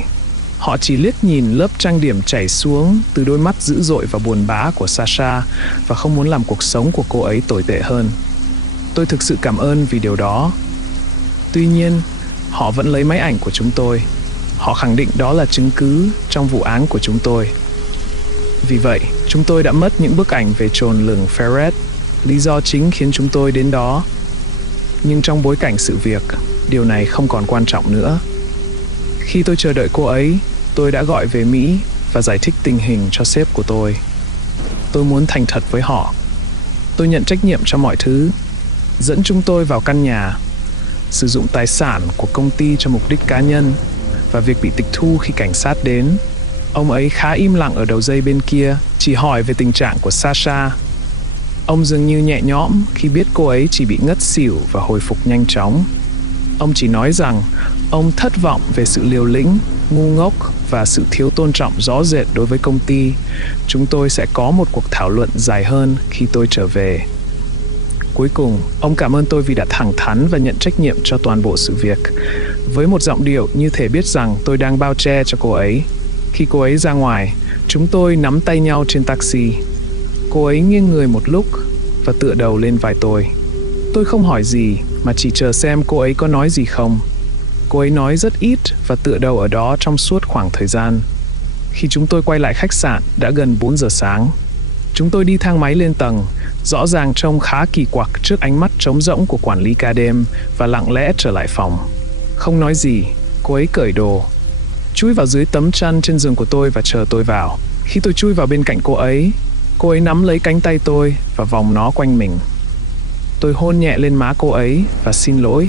Họ chỉ liếc nhìn lớp trang điểm chảy xuống từ đôi mắt dữ dội và buồn bã của Sasha và không muốn làm cuộc sống của cô ấy tồi tệ hơn. Tôi thực sự cảm ơn vì điều đó. Tuy nhiên, họ vẫn lấy máy ảnh của chúng tôi. Họ khẳng định đó là chứng cứ trong vụ án của chúng tôi. Vì vậy, chúng tôi đã mất những bức ảnh về chồn lửng Ferret, lý do chính khiến chúng tôi đến đó. Nhưng trong bối cảnh sự việc, điều này không còn quan trọng nữa. Khi tôi chờ đợi cô ấy, tôi đã gọi về Mỹ và giải thích tình hình cho sếp của tôi. Tôi muốn thành thật với họ. Tôi nhận trách nhiệm cho mọi thứ, dẫn chúng tôi vào căn nhà, sử dụng tài sản của công ty cho mục đích cá nhân và việc bị tịch thu khi cảnh sát đến. Ông ấy khá im lặng ở đầu dây bên kia, chỉ hỏi về tình trạng của Sasha. Ông dường như nhẹ nhõm khi biết cô ấy chỉ bị ngất xỉu và hồi phục nhanh chóng. Ông chỉ nói rằng ông thất vọng về sự liều lĩnh, ngu ngốc và sự thiếu tôn trọng rõ rệt đối với công ty. Chúng tôi sẽ có một cuộc thảo luận dài hơn khi tôi trở về. Cuối cùng, ông cảm ơn tôi vì đã thẳng thắn và nhận trách nhiệm cho toàn bộ sự việc, với một giọng điệu như thể biết rằng tôi đang bao che cho cô ấy. Khi cô ấy ra ngoài, chúng tôi nắm tay nhau trên taxi. Cô ấy nghiêng người một lúc và tựa đầu lên vai tôi. Tôi không hỏi gì mà chỉ chờ xem cô ấy có nói gì không. Cô ấy nói rất ít và tựa đầu ở đó trong suốt khoảng thời gian. Khi chúng tôi quay lại khách sạn, đã gần 4 giờ sáng. Chúng tôi đi thang máy lên tầng, rõ ràng trông khá kỳ quặc trước ánh mắt trống rỗng của quản lý ca đêm, và lặng lẽ trở lại phòng. Không nói gì, cô ấy cởi đồ, chui vào dưới tấm chăn trên giường của tôi và chờ tôi vào. Khi tôi chui vào bên cạnh cô ấy nắm lấy cánh tay tôi và vòng nó quanh mình. Tôi hôn nhẹ lên má cô ấy và xin lỗi.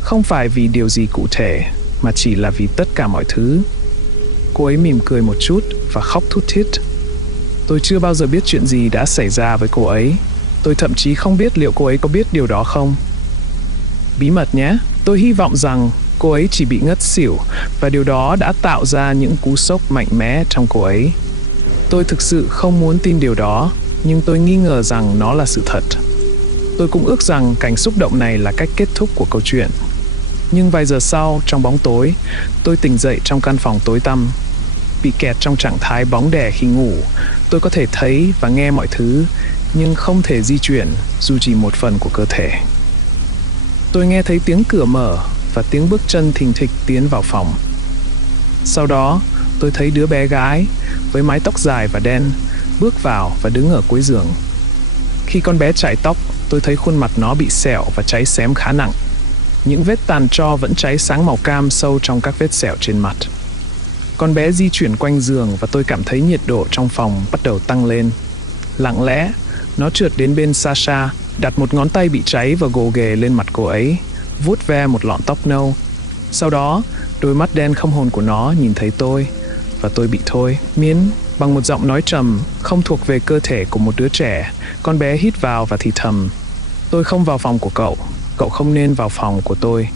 Không phải vì điều gì cụ thể, mà chỉ là vì tất cả mọi thứ. Cô ấy mỉm cười một chút và khóc thút thít. Tôi chưa bao giờ biết chuyện gì đã xảy ra với cô ấy. Tôi thậm chí không biết liệu cô ấy có biết điều đó không. Bí mật nhé. Tôi hy vọng rằng cô ấy chỉ bị ngất xỉu và điều đó đã tạo ra những cú sốc mạnh mẽ trong cô ấy. Tôi thực sự không muốn tin điều đó, nhưng tôi nghi ngờ rằng nó là sự thật. Tôi cũng ước rằng cảnh xúc động này là cách kết thúc của câu chuyện. Nhưng vài giờ sau, trong bóng tối, tôi tỉnh dậy trong căn phòng tối tăm. Bị kẹt trong trạng thái bóng đè khi ngủ, tôi có thể thấy và nghe mọi thứ, nhưng không thể di chuyển dù chỉ một phần của cơ thể. Tôi nghe thấy tiếng cửa mở và tiếng bước chân thình thịch tiến vào phòng. Sau đó, tôi thấy đứa bé gái với mái tóc dài và đen bước vào và đứng ở cuối giường. Khi con bé chải tóc, tôi thấy khuôn mặt nó bị sẹo và cháy xém khá nặng. Những vết tàn tro vẫn cháy sáng màu cam sâu trong các vết sẹo trên mặt. Con bé di chuyển quanh giường và tôi cảm thấy nhiệt độ trong phòng bắt đầu tăng lên. Lặng lẽ, nó trượt đến bên Sasha, đặt một ngón tay bị cháy và gồ ghề lên mặt cô ấy, vuốt ve một lọn tóc nâu. Sau đó, đôi mắt đen không hồn của nó nhìn thấy tôi, và tôi bị thôi miến. Bằng một giọng nói trầm, không thuộc về cơ thể của một đứa trẻ, con bé hít vào và thì thầm: "Tôi không vào phòng của cậu, cậu không nên vào phòng của tôi."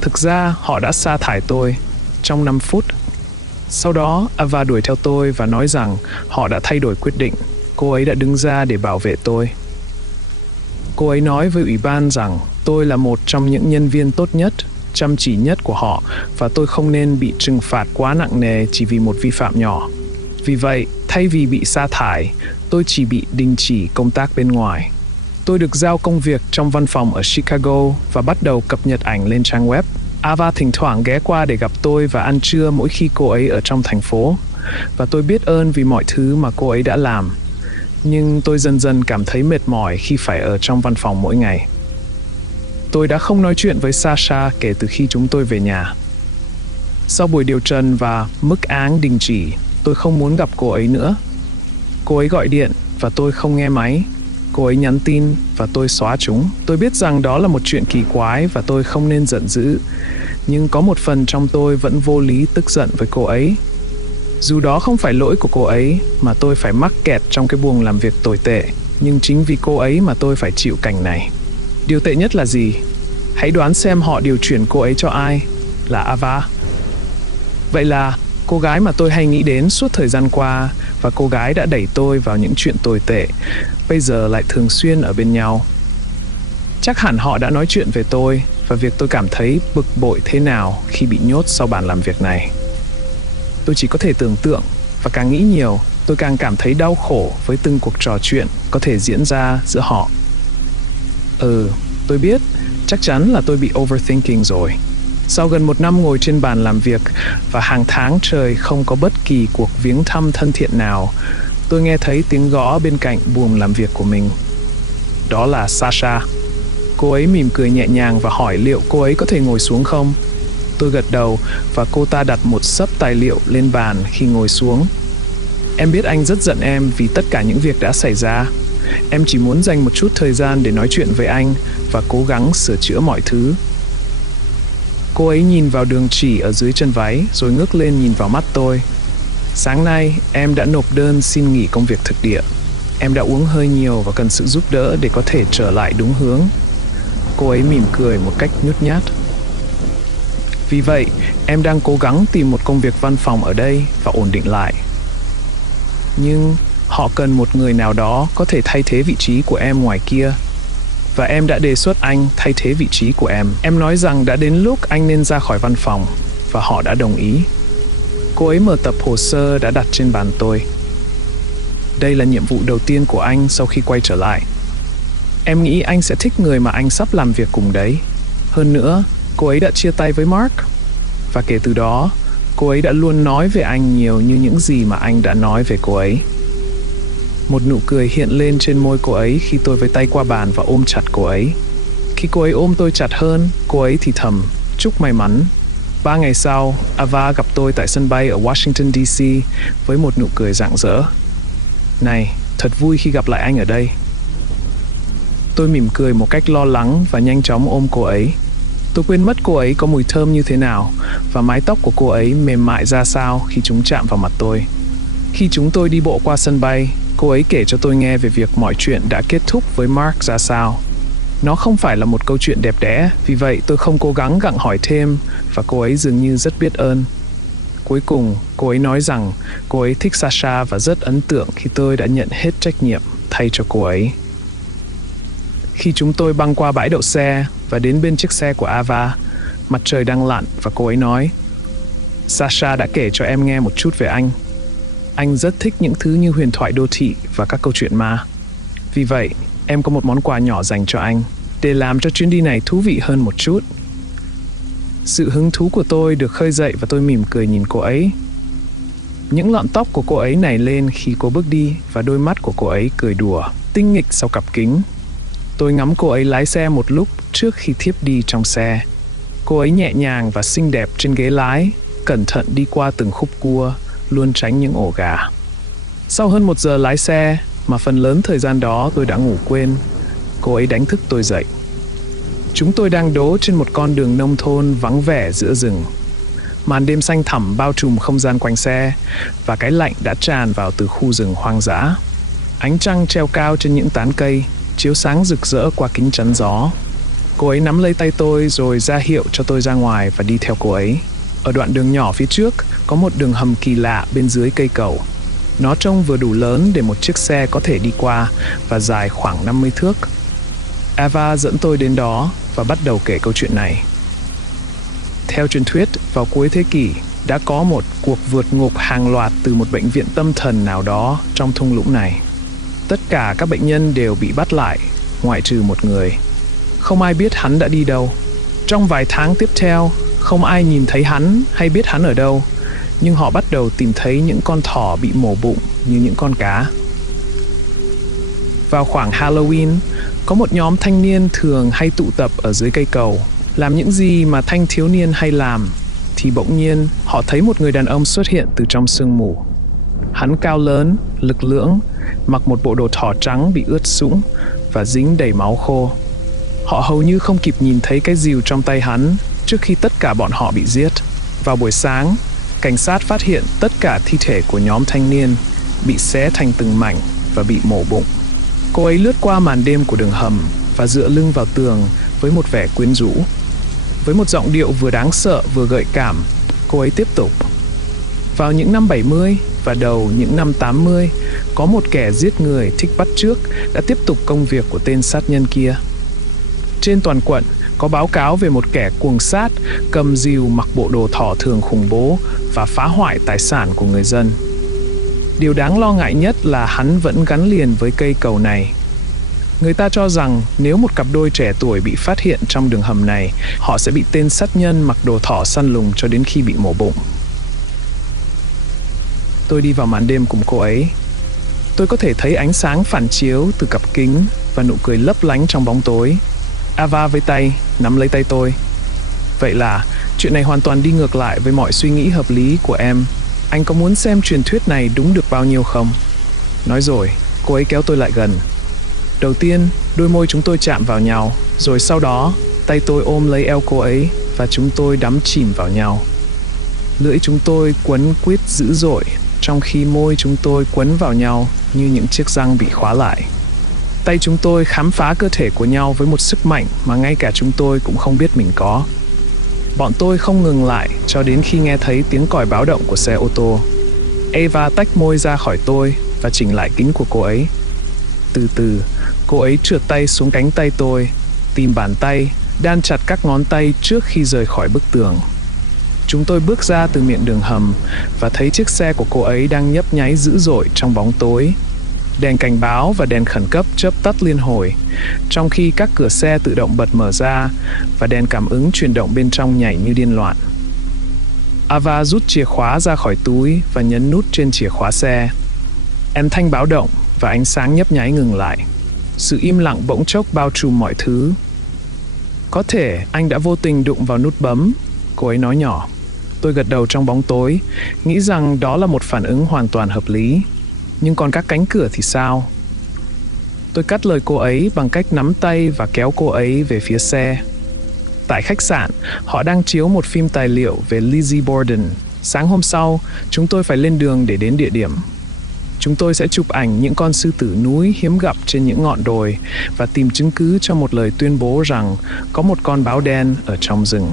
Thực ra, họ đã sa thải tôi trong 5 phút. Sau đó, Ava đuổi theo tôi và nói rằng họ đã thay đổi quyết định. Cô ấy đã đứng ra để bảo vệ tôi. Cô ấy nói với ủy ban rằng tôi là một trong những nhân viên tốt nhất, chăm chỉ nhất của họ và tôi không nên bị trừng phạt quá nặng nề chỉ vì một vi phạm nhỏ. Vì vậy, thay vì bị sa thải, tôi chỉ bị đình chỉ công tác bên ngoài. Tôi được giao công việc trong văn phòng ở Chicago và bắt đầu cập nhật ảnh lên trang web. Ava thỉnh thoảng ghé qua để gặp tôi và ăn trưa mỗi khi cô ấy ở trong thành phố. Và tôi biết ơn vì mọi thứ mà cô ấy đã làm. Nhưng tôi dần dần cảm thấy mệt mỏi khi phải ở trong văn phòng mỗi ngày. Tôi đã không nói chuyện với Sasha kể từ khi chúng tôi về nhà. Sau buổi điều trần và mức án đình chỉ, tôi không muốn gặp cô ấy nữa. Cô ấy gọi điện và tôi không nghe máy. Cô ấy nhắn tin và tôi xóa chúng. Tôi biết rằng đó là một chuyện kỳ quái và tôi không nên giận dữ. Nhưng có một phần trong tôi vẫn vô lý tức giận với cô ấy. Dù đó không phải lỗi của cô ấy mà tôi phải mắc kẹt trong cái buồng làm việc tồi tệ, nhưng chính vì cô ấy mà tôi phải chịu cảnh này. Điều tệ nhất là gì? Hãy đoán xem họ điều chuyển cô ấy cho ai? Là Ava. Vậy là cô gái mà tôi hay nghĩ đến suốt thời gian qua và cô gái đã đẩy tôi vào những chuyện tồi tệ, bây giờ lại thường xuyên ở bên nhau. Chắc hẳn họ đã nói chuyện về tôi và việc tôi cảm thấy bực bội thế nào khi bị nhốt sau bàn làm việc này. Tôi chỉ có thể tưởng tượng, và càng nghĩ nhiều, tôi càng cảm thấy đau khổ với từng cuộc trò chuyện có thể diễn ra giữa họ. Tôi biết, chắc chắn là tôi bị overthinking rồi. Sau gần 1 năm ngồi trên bàn làm việc và hàng tháng trời không có bất kỳ cuộc viếng thăm thân thiện nào, tôi nghe thấy tiếng gõ bên cạnh buồng làm việc của mình. Đó là Sasha. Cô ấy mỉm cười nhẹ nhàng và hỏi liệu cô ấy có thể ngồi xuống không. Tôi gật đầu và cô ta đặt một xấp tài liệu lên bàn khi ngồi xuống. Em biết anh rất giận em vì tất cả những việc đã xảy ra. Em chỉ muốn dành một chút thời gian để nói chuyện với anh và cố gắng sửa chữa mọi thứ. Cô ấy nhìn vào đường chỉ ở dưới chân váy rồi ngước lên nhìn vào mắt tôi. Sáng nay, em đã nộp đơn xin nghỉ công việc thực địa. Em đã uống hơi nhiều và cần sự giúp đỡ để có thể trở lại đúng hướng. Cô ấy mỉm cười một cách nhút nhát. Vì vậy, em đang cố gắng tìm một công việc văn phòng ở đây và ổn định lại. Nhưng họ cần một người nào đó có thể thay thế vị trí của em ngoài kia. Và em đã đề xuất anh thay thế vị trí của em. Em nói rằng đã đến lúc anh nên ra khỏi văn phòng và họ đã đồng ý. Cô ấy mở tập hồ sơ đã đặt trên bàn tôi. Đây là nhiệm vụ đầu tiên của anh sau khi quay trở lại. Em nghĩ anh sẽ thích người mà anh sắp làm việc cùng đấy. Hơn nữa, cô ấy đã chia tay với Mark. Và kể từ đó, cô ấy đã luôn nói về anh nhiều như những gì mà anh đã nói về cô ấy. Một nụ cười hiện lên trên môi cô ấy khi tôi với tay qua bàn và ôm chặt cô ấy. Khi cô ấy ôm tôi chặt hơn, cô ấy thì thầm, chúc may mắn. 3 ngày sau, Ava gặp tôi tại sân bay ở Washington DC với một nụ cười rạng rỡ. Này, thật vui khi gặp lại anh ở đây. Tôi mỉm cười một cách lo lắng và nhanh chóng ôm cô ấy. Tôi quên mất cô ấy có mùi thơm như thế nào và mái tóc của cô ấy mềm mại ra sao khi chúng chạm vào mặt tôi. Khi chúng tôi đi bộ qua sân bay, cô ấy kể cho tôi nghe về việc mọi chuyện đã kết thúc với Mark ra sao. Nó không phải là một câu chuyện đẹp đẽ, vì vậy tôi không cố gắng gặng hỏi thêm và cô ấy dường như rất biết ơn. Cuối cùng, cô ấy nói rằng cô ấy thích Sasha và rất ấn tượng khi tôi đã nhận hết trách nhiệm thay cho cô ấy. Khi chúng tôi băng qua bãi đậu xe, và đến bên chiếc xe của Ava. Mặt trời đang lặn và cô ấy nói: Sasha đã kể cho em nghe một chút về anh. Anh rất thích những thứ như huyền thoại đô thị và các câu chuyện ma. Vì vậy, em có một món quà nhỏ dành cho anh, để làm cho chuyến đi này thú vị hơn một chút. Sự hứng thú của tôi được khơi dậy và tôi mỉm cười nhìn cô ấy. Những lọn tóc của cô ấy nảy lên khi cô bước đi và đôi mắt của cô ấy cười đùa, tinh nghịch sau cặp kính. Tôi ngắm cô ấy lái xe một lúc trước khi thiếp đi trong xe. Cô ấy nhẹ nhàng và xinh đẹp trên ghế lái, cẩn thận đi qua từng khúc cua, luôn tránh những ổ gà. Sau hơn 1 giờ lái xe, mà phần lớn thời gian đó tôi đã ngủ quên, cô ấy đánh thức tôi dậy. Chúng tôi đang đỗ trên một con đường nông thôn vắng vẻ giữa rừng. Màn đêm xanh thẳm bao trùm không gian quanh xe và cái lạnh đã tràn vào từ khu rừng hoang dã. Ánh trăng treo cao trên những tán cây, chiếu sáng rực rỡ qua kính chắn gió. Cô ấy nắm lấy tay tôi rồi ra hiệu cho tôi ra ngoài và đi theo cô ấy. Ở đoạn đường nhỏ phía trước có một đường hầm kỳ lạ bên dưới cây cầu. Nó trông vừa đủ lớn để một chiếc xe có thể đi qua và dài khoảng 50 thước. Ava dẫn tôi đến đó và bắt đầu kể câu chuyện này. Theo truyền thuyết, vào cuối thế kỷ đã có một cuộc vượt ngục hàng loạt từ một bệnh viện tâm thần nào đó trong thung lũng này. Tất cả các bệnh nhân đều bị bắt lại, ngoại trừ một người. Không ai biết hắn đã đi đâu. Trong vài tháng tiếp theo, không ai nhìn thấy hắn hay biết hắn ở đâu, nhưng họ bắt đầu tìm thấy những con thỏ bị mổ bụng như những con cá. Vào khoảng Halloween, có một nhóm thanh niên thường hay tụ tập ở dưới cây cầu, làm những gì mà thanh thiếu niên hay làm, thì bỗng nhiên họ thấy một người đàn ông xuất hiện từ trong sương mù. Hắn cao lớn, lực lưỡng, mặc một bộ đồ thỏ trắng bị ướt sũng và dính đầy máu khô. Họ hầu như không kịp nhìn thấy cái rìu trong tay hắn trước khi tất cả bọn họ bị giết. Vào buổi sáng, cảnh sát phát hiện tất cả thi thể của nhóm thanh niên bị xé thành từng mảnh và bị mổ bụng. Cô ấy lướt qua màn đêm của đường hầm và dựa lưng vào tường với một vẻ quyến rũ. Với một giọng điệu vừa đáng sợ vừa gợi cảm, cô ấy tiếp tục. Vào những năm 70 và đầu những năm 80, có một kẻ giết người thích bắt chước đã tiếp tục công việc của tên sát nhân kia. Trên toàn quận có báo cáo về một kẻ cuồng sát cầm rìu mặc bộ đồ thỏ thường khủng bố và phá hoại tài sản của người dân. Điều đáng lo ngại nhất là hắn vẫn gắn liền với cây cầu này. Người ta cho rằng nếu một cặp đôi trẻ tuổi bị phát hiện trong đường hầm này, họ sẽ bị tên sát nhân mặc đồ thỏ săn lùng cho đến khi bị mổ bụng. Tôi đi vào màn đêm cùng cô ấy. Tôi có thể thấy ánh sáng phản chiếu từ cặp kính và nụ cười lấp lánh trong bóng tối. Ava với tay nắm lấy tay tôi. Vậy là chuyện này hoàn toàn đi ngược lại với mọi suy nghĩ hợp lý của em. Anh có muốn xem truyền thuyết này đúng được bao nhiêu không? Nói rồi, cô ấy kéo tôi lại gần. Đầu tiên, đôi môi chúng tôi chạm vào nhau, rồi sau đó, tay tôi ôm lấy eo cô ấy và chúng tôi đắm chìm vào nhau. Lưỡi chúng tôi quấn quýt dữ dội, trong khi môi chúng tôi quấn vào nhau như những chiếc răng bị khóa lại. Tay chúng tôi khám phá cơ thể của nhau với một sức mạnh mà ngay cả chúng tôi cũng không biết mình có. Bọn tôi không ngừng lại cho đến khi nghe thấy tiếng còi báo động của xe ô tô. Ava tách môi ra khỏi tôi và chỉnh lại kính của cô ấy. Từ từ, cô ấy trượt tay xuống cánh tay tôi, tìm bàn tay, đan chặt các ngón tay trước khi rời khỏi bức tường. Chúng tôi bước ra từ miệng đường hầm và thấy chiếc xe của cô ấy đang nhấp nháy dữ dội trong bóng tối. Đèn cảnh báo và đèn khẩn cấp chớp tắt liên hồi, trong khi các cửa xe tự động bật mở ra và đèn cảm ứng chuyển động bên trong nhảy như điên loạn. Ava rút chìa khóa ra khỏi túi và nhấn nút trên chìa khóa xe. Âm thanh báo động và ánh sáng nhấp nháy ngừng lại. Sự im lặng bỗng chốc bao trùm mọi thứ. Có thể anh đã vô tình đụng vào nút bấm, cô ấy nói nhỏ. Tôi gật đầu trong bóng tối, nghĩ rằng đó là một phản ứng hoàn toàn hợp lý. Nhưng còn các cánh cửa thì sao? Tôi cắt lời cô ấy bằng cách nắm tay và kéo cô ấy về phía xe. Tại khách sạn, họ đang chiếu một phim tài liệu về Lizzie Borden. Sáng hôm sau, chúng tôi phải lên đường để đến địa điểm. Chúng tôi sẽ chụp ảnh những con sư tử núi hiếm gặp trên những ngọn đồi và tìm chứng cứ cho một lời tuyên bố rằng có một con báo đen ở trong rừng.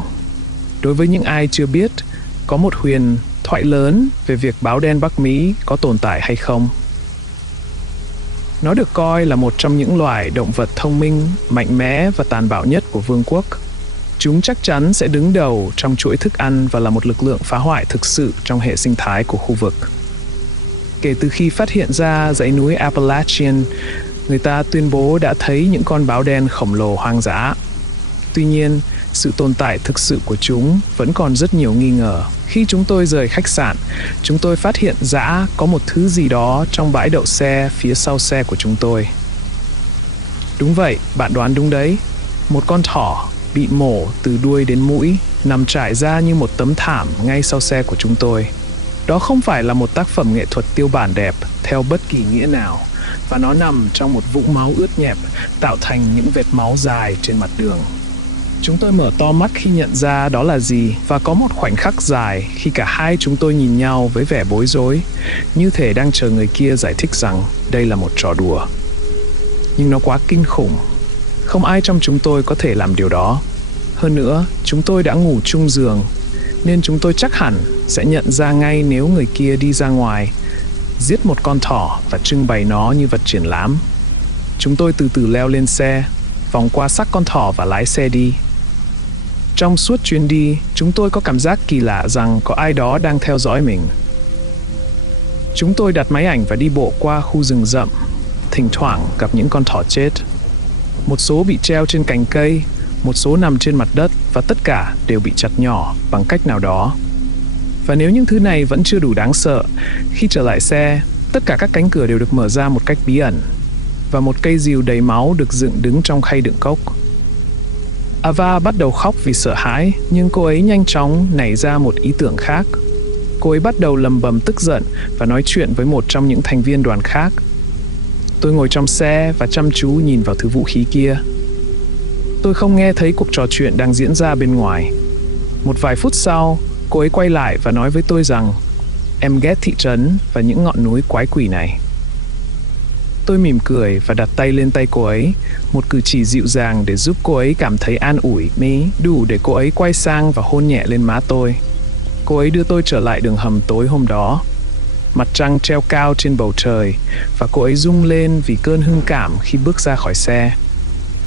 Đối với những ai chưa biết, có một huyền thoại lớn về việc báo đen Bắc Mỹ có tồn tại hay không. Nó được coi là một trong những loài động vật thông minh, mạnh mẽ và tàn bạo nhất của vương quốc. Chúng chắc chắn sẽ đứng đầu trong chuỗi thức ăn và là một lực lượng phá hoại thực sự trong hệ sinh thái của khu vực. Kể từ khi phát hiện ra dãy núi Appalachian, người ta tuyên bố đã thấy những con báo đen khổng lồ hoang dã. Tuy nhiên, sự tồn tại thực sự của chúng vẫn còn rất nhiều nghi ngờ. Khi chúng tôi rời khách sạn, chúng tôi phát hiện ra có một thứ gì đó trong bãi đậu xe phía sau xe của chúng tôi. Đúng vậy, bạn đoán đúng đấy. Một con thỏ bị mổ từ đuôi đến mũi, nằm trải ra như một tấm thảm ngay sau xe của chúng tôi. Đó không phải là một tác phẩm nghệ thuật tiêu bản đẹp theo bất kỳ nghĩa nào, và nó nằm trong một vũng máu ướt nhẹp, tạo thành những vệt máu dài trên mặt đường. Chúng tôi mở to mắt khi nhận ra đó là gì, và có một khoảnh khắc dài khi cả hai chúng tôi nhìn nhau với vẻ bối rối, như thể đang chờ người kia giải thích rằng đây là một trò đùa. Nhưng nó quá kinh khủng. Không ai trong chúng tôi có thể làm điều đó. Hơn nữa, chúng tôi đã ngủ chung giường, nên chúng tôi chắc hẳn sẽ nhận ra ngay nếu người kia đi ra ngoài, giết một con thỏ và trưng bày nó như vật triển lãm. Chúng tôi từ từ leo lên xe, vòng qua xác con thỏ và lái xe đi. Trong suốt chuyến đi, chúng tôi có cảm giác kỳ lạ rằng có ai đó đang theo dõi mình. Chúng tôi đặt máy ảnh và đi bộ qua khu rừng rậm, thỉnh thoảng gặp những con thỏ chết. Một số bị treo trên cành cây, một số nằm trên mặt đất, và tất cả đều bị chặt nhỏ bằng cách nào đó. Và nếu những thứ này vẫn chưa đủ đáng sợ, khi trở lại xe, tất cả các cánh cửa đều được mở ra một cách bí ẩn, và một cây rìu đầy máu được dựng đứng trong khay đựng cốc. Ava bắt đầu khóc vì sợ hãi, nhưng cô ấy nhanh chóng nảy ra một ý tưởng khác. Cô ấy bắt đầu lầm bầm tức giận và nói chuyện với một trong những thành viên đoàn khác. Tôi ngồi trong xe và chăm chú nhìn vào thứ vũ khí kia. Tôi không nghe thấy cuộc trò chuyện đang diễn ra bên ngoài. Một vài phút sau, cô ấy quay lại và nói với tôi rằng em ghét thị trấn và những ngọn núi quái quỷ này. Tôi mỉm cười và đặt tay lên tay cô ấy, một cử chỉ dịu dàng để giúp cô ấy cảm thấy an ủi đủ để cô ấy quay sang và hôn nhẹ lên má tôi. Cô ấy đưa tôi trở lại đường hầm tối hôm đó. Mặt trăng treo cao trên bầu trời và cô ấy rung lên vì cơn hưng cảm khi bước ra khỏi xe.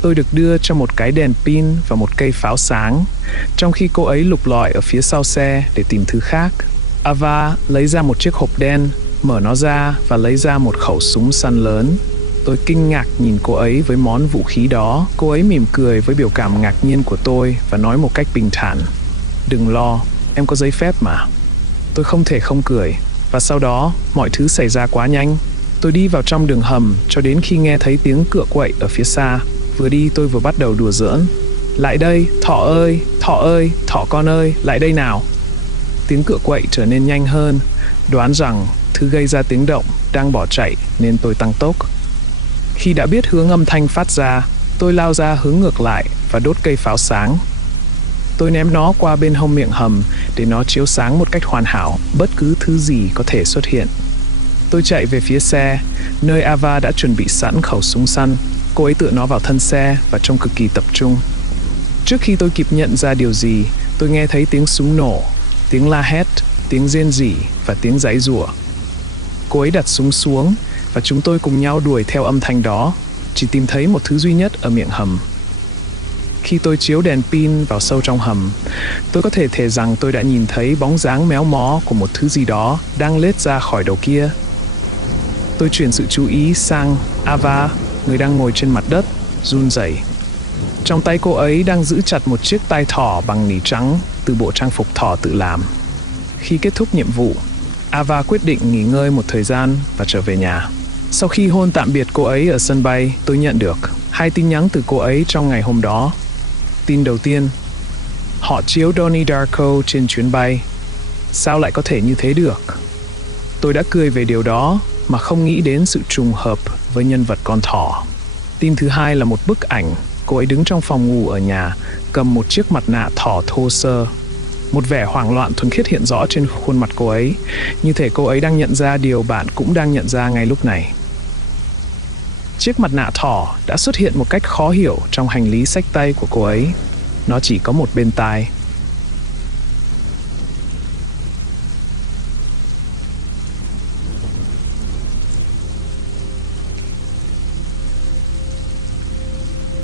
Tôi được đưa cho một cái đèn pin và một cây pháo sáng, trong khi cô ấy lục lọi ở phía sau xe để tìm thứ khác. Ava lấy ra một chiếc hộp đen, mở nó ra và lấy ra một khẩu súng săn lớn. Tôi kinh ngạc nhìn cô ấy với món vũ khí đó. Cô ấy mỉm cười với biểu cảm ngạc nhiên của tôi và nói một cách bình thản: "Đừng lo, em có giấy phép mà." Tôi không thể không cười. Và sau đó, mọi thứ xảy ra quá nhanh. Tôi đi vào trong đường hầm cho đến khi nghe thấy tiếng cựa quậy ở phía xa. Vừa đi tôi vừa bắt đầu đùa giỡn: "Lại đây, thỏ ơi, thỏ con ơi, lại đây nào." Tiếng cựa quậy trở nên nhanh hơn, đoán rằng thứ gây ra tiếng động đang bỏ chạy nên tôi tăng tốc. Khi đã biết hướng âm thanh phát ra, tôi lao ra hướng ngược lại và đốt cây pháo sáng. Tôi ném nó qua bên hông miệng hầm để nó chiếu sáng một cách hoàn hảo bất cứ thứ gì có thể xuất hiện. Tôi chạy về phía xe, nơi Ava đã chuẩn bị sẵn khẩu súng săn. Cô ấy tựa nó vào thân xe và trông cực kỳ tập trung. Trước khi tôi kịp nhận ra điều gì, tôi nghe thấy tiếng súng nổ, tiếng la hét, tiếng rên rỉ và tiếng giãy giụa. Cô ấy đặt súng xuống và chúng tôi cùng nhau đuổi theo âm thanh đó, chỉ tìm thấy một thứ duy nhất ở miệng hầm. Khi tôi chiếu đèn pin vào sâu trong hầm, tôi có thể thề rằng tôi đã nhìn thấy bóng dáng méo mó của một thứ gì đó đang lết ra khỏi đầu kia. Tôi chuyển sự chú ý sang Ava, người đang ngồi trên mặt đất, run rẩy. Trong tay cô ấy đang giữ chặt một chiếc tai thỏ bằng nỉ trắng từ bộ trang phục thỏ tự làm. Khi kết thúc nhiệm vụ, Ava quyết định nghỉ ngơi một thời gian và trở về nhà. Sau khi hôn tạm biệt cô ấy ở sân bay, tôi nhận được 2 tin nhắn từ cô ấy trong ngày hôm đó. Tin đầu tiên: họ chiếu Donnie Darko trên chuyến bay. Sao lại có thể như thế được? Tôi đã cười về điều đó mà không nghĩ đến sự trùng hợp với nhân vật con thỏ. Tin thứ hai là một bức ảnh. Cô ấy đứng trong phòng ngủ ở nhà, cầm một chiếc mặt nạ thỏ thô sơ. Một vẻ hoảng loạn thuần khiết hiện rõ trên khuôn mặt cô ấy, như thể cô ấy đang nhận ra điều bạn cũng đang nhận ra ngay lúc này. Chiếc mặt nạ thỏ đã xuất hiện một cách khó hiểu trong hành lý xách tay của cô ấy. Nó chỉ có một bên tai.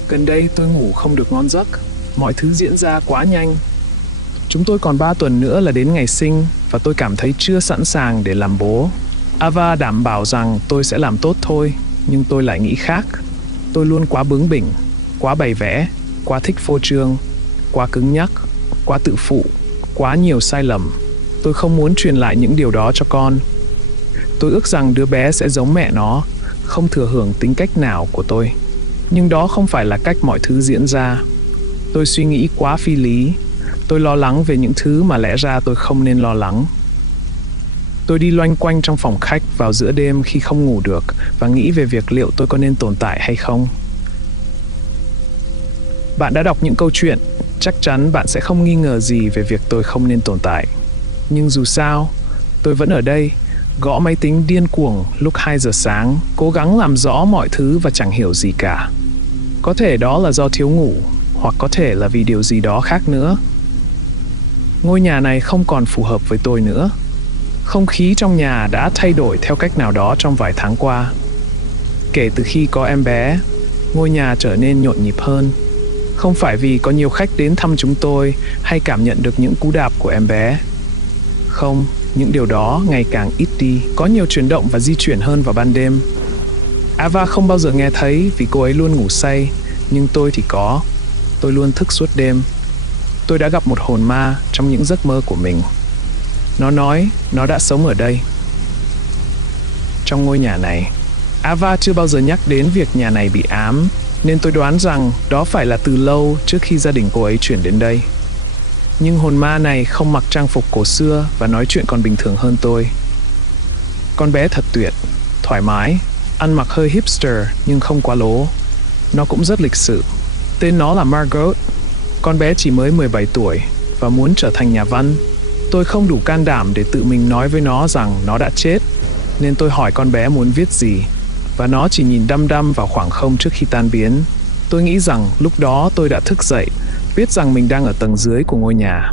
Gần đây tôi ngủ không được ngon giấc, mọi thứ diễn ra quá nhanh. Chúng tôi còn 3 tuần nữa là đến ngày sinh và tôi cảm thấy chưa sẵn sàng để làm bố. Ava đảm bảo rằng tôi sẽ làm tốt thôi, nhưng tôi lại nghĩ khác. Tôi luôn quá bướng bỉnh, quá bày vẽ, quá thích phô trương, quá cứng nhắc, quá tự phụ, quá nhiều sai lầm. Tôi không muốn truyền lại những điều đó cho con. Tôi ước rằng đứa bé sẽ giống mẹ nó, không thừa hưởng tính cách nào của tôi. Nhưng đó không phải là cách mọi thứ diễn ra. Tôi suy nghĩ quá phi lý. Tôi lo lắng về những thứ mà lẽ ra tôi không nên lo lắng. Tôi đi loanh quanh trong phòng khách vào giữa đêm khi không ngủ được và nghĩ về việc liệu tôi có nên tồn tại hay không. Bạn đã đọc những câu chuyện, chắc chắn bạn sẽ không nghi ngờ gì về việc tôi không nên tồn tại. Nhưng dù sao, tôi vẫn ở đây, gõ máy tính điên cuồng lúc 2 giờ sáng, cố gắng làm rõ mọi thứ và chẳng hiểu gì cả. Có thể đó là do thiếu ngủ, hoặc có thể là vì điều gì đó khác nữa. Ngôi nhà này không còn phù hợp với tôi nữa. Không khí trong nhà đã thay đổi theo cách nào đó trong vài tháng qua. Kể từ khi có em bé, ngôi nhà trở nên nhộn nhịp hơn. Không phải vì có nhiều khách đến thăm chúng tôi hay cảm nhận được những cú đạp của em bé. Không, những điều đó ngày càng ít đi, có nhiều chuyển động và di chuyển hơn vào ban đêm. Ava không bao giờ nghe thấy vì cô ấy luôn ngủ say, nhưng tôi thì có. Tôi luôn thức suốt đêm. Tôi đã gặp một hồn ma trong những giấc mơ của mình. Nó nói nó đã sống ở đây, trong ngôi nhà này. Ava chưa bao giờ nhắc đến việc nhà này bị ám, nên tôi đoán rằng đó phải là từ lâu trước khi gia đình cô ấy chuyển đến đây. Nhưng hồn ma này không mặc trang phục cổ xưa và nói chuyện còn bình thường hơn tôi. Con bé thật tuyệt, thoải mái, ăn mặc hơi hipster nhưng không quá lố. Nó cũng rất lịch sự. Tên nó là Margot. Con bé chỉ mới 17 tuổi và muốn trở thành nhà văn. Tôi không đủ can đảm để tự mình nói với nó rằng nó đã chết, nên tôi hỏi con bé muốn viết gì, và nó chỉ nhìn đăm đăm vào khoảng không trước khi tan biến. Tôi nghĩ rằng lúc đó tôi đã thức dậy, biết rằng mình đang ở tầng dưới của ngôi nhà.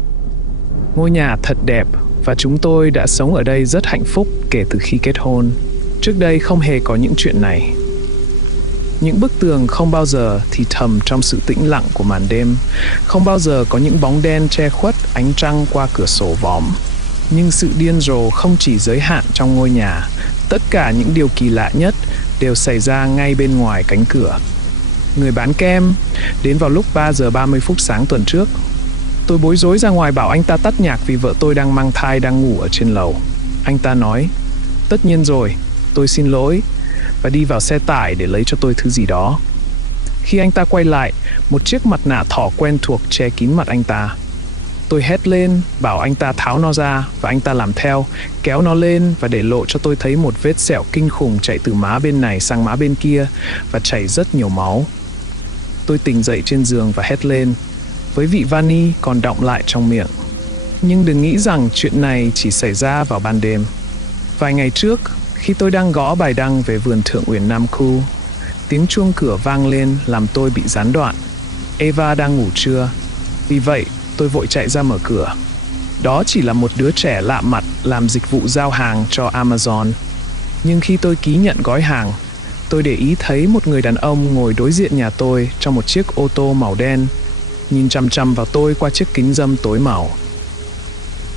Ngôi nhà thật đẹp và chúng tôi đã sống ở đây rất hạnh phúc kể từ khi kết hôn. Trước đây không hề có những chuyện này. Những bức tường không bao giờ thì thầm trong sự tĩnh lặng của màn đêm, không bao giờ có những bóng đen che khuất ánh trăng qua cửa sổ vòm. Nhưng sự điên rồ không chỉ giới hạn trong ngôi nhà, tất cả những điều kỳ lạ nhất đều xảy ra ngay bên ngoài cánh cửa. Người bán kem đến vào lúc 3 giờ 30 phút sáng tuần trước. Tôi bối rối ra ngoài bảo anh ta tắt nhạc vì vợ tôi đang mang thai đang ngủ ở trên lầu. Anh ta nói, tất nhiên rồi, tôi xin lỗi, và đi vào xe tải để lấy cho tôi thứ gì đó. Khi anh ta quay lại, một chiếc mặt nạ thỏ quen thuộc che kín mặt anh ta. Tôi hét lên, bảo anh ta tháo nó ra, và anh ta làm theo, kéo nó lên và để lộ cho tôi thấy một vết sẹo kinh khủng chạy từ má bên này sang má bên kia và chảy rất nhiều máu. Tôi tỉnh dậy trên giường và hét lên, với vị vani còn đọng lại trong miệng. Nhưng đừng nghĩ rằng chuyện này chỉ xảy ra vào ban đêm. Vài ngày trước, khi tôi đang gõ bài đăng về vườn Thượng Uyển Nam Khu, tiếng chuông cửa vang lên làm tôi bị gián đoạn. Eva đang ngủ trưa, vì vậy tôi vội chạy ra mở cửa. Đó chỉ là một đứa trẻ lạ mặt làm dịch vụ giao hàng cho Amazon. Nhưng khi tôi ký nhận gói hàng, tôi để ý thấy một người đàn ông ngồi đối diện nhà tôi trong một chiếc ô tô màu đen, nhìn chằm chằm vào tôi qua chiếc kính râm tối màu.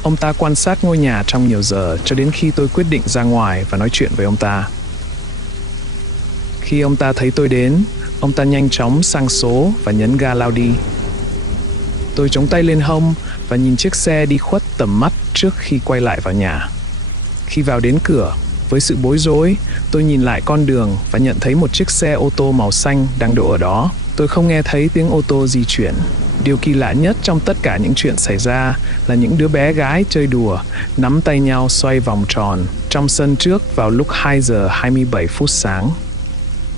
Ông ta quan sát ngôi nhà trong nhiều giờ cho đến khi tôi quyết định ra ngoài và nói chuyện với ông ta. Khi ông ta thấy tôi đến, ông ta nhanh chóng sang số và nhấn ga lao đi. Tôi chống tay lên hông và nhìn chiếc xe đi khuất tầm mắt trước khi quay lại vào nhà. Khi vào đến cửa, với sự bối rối, tôi nhìn lại con đường và nhận thấy một chiếc xe ô tô màu xanh đang đỗ ở đó. Tôi không nghe thấy tiếng ô tô di chuyển. Điều kỳ lạ nhất trong tất cả những chuyện xảy ra là những đứa bé gái chơi đùa, nắm tay nhau xoay vòng tròn trong sân trước vào lúc 2 giờ 27 phút sáng.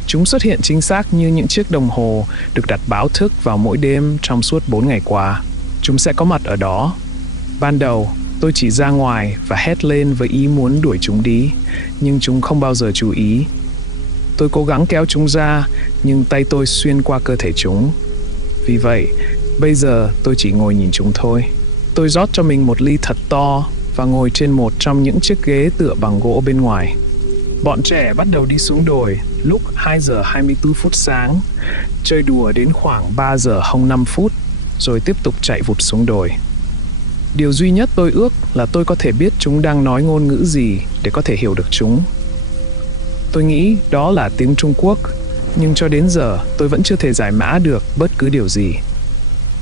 Chúng xuất hiện chính xác như những chiếc đồng hồ được đặt báo thức vào mỗi đêm trong suốt 4 ngày qua. Chúng sẽ có mặt ở đó. Ban đầu, tôi chỉ ra ngoài và hét lên với ý muốn đuổi chúng đi, nhưng chúng không bao giờ chú ý. Tôi cố gắng kéo chúng ra, nhưng tay tôi xuyên qua cơ thể chúng. Vì vậy, bây giờ tôi chỉ ngồi nhìn chúng thôi. Tôi rót cho mình một ly thật to và ngồi trên một trong những chiếc ghế tựa bằng gỗ bên ngoài. Bọn trẻ bắt đầu đi xuống đồi, Lúc 2 giờ 24 phút sáng, chơi đùa đến khoảng 3 giờ 05 phút, rồi tiếp tục chạy vụt xuống đồi. Điều duy nhất tôi ước là tôi có thể biết chúng đang nói ngôn ngữ gì để có thể hiểu được chúng. Tôi nghĩ đó là tiếng Trung Quốc, nhưng cho đến giờ tôi vẫn chưa thể giải mã được bất cứ điều gì.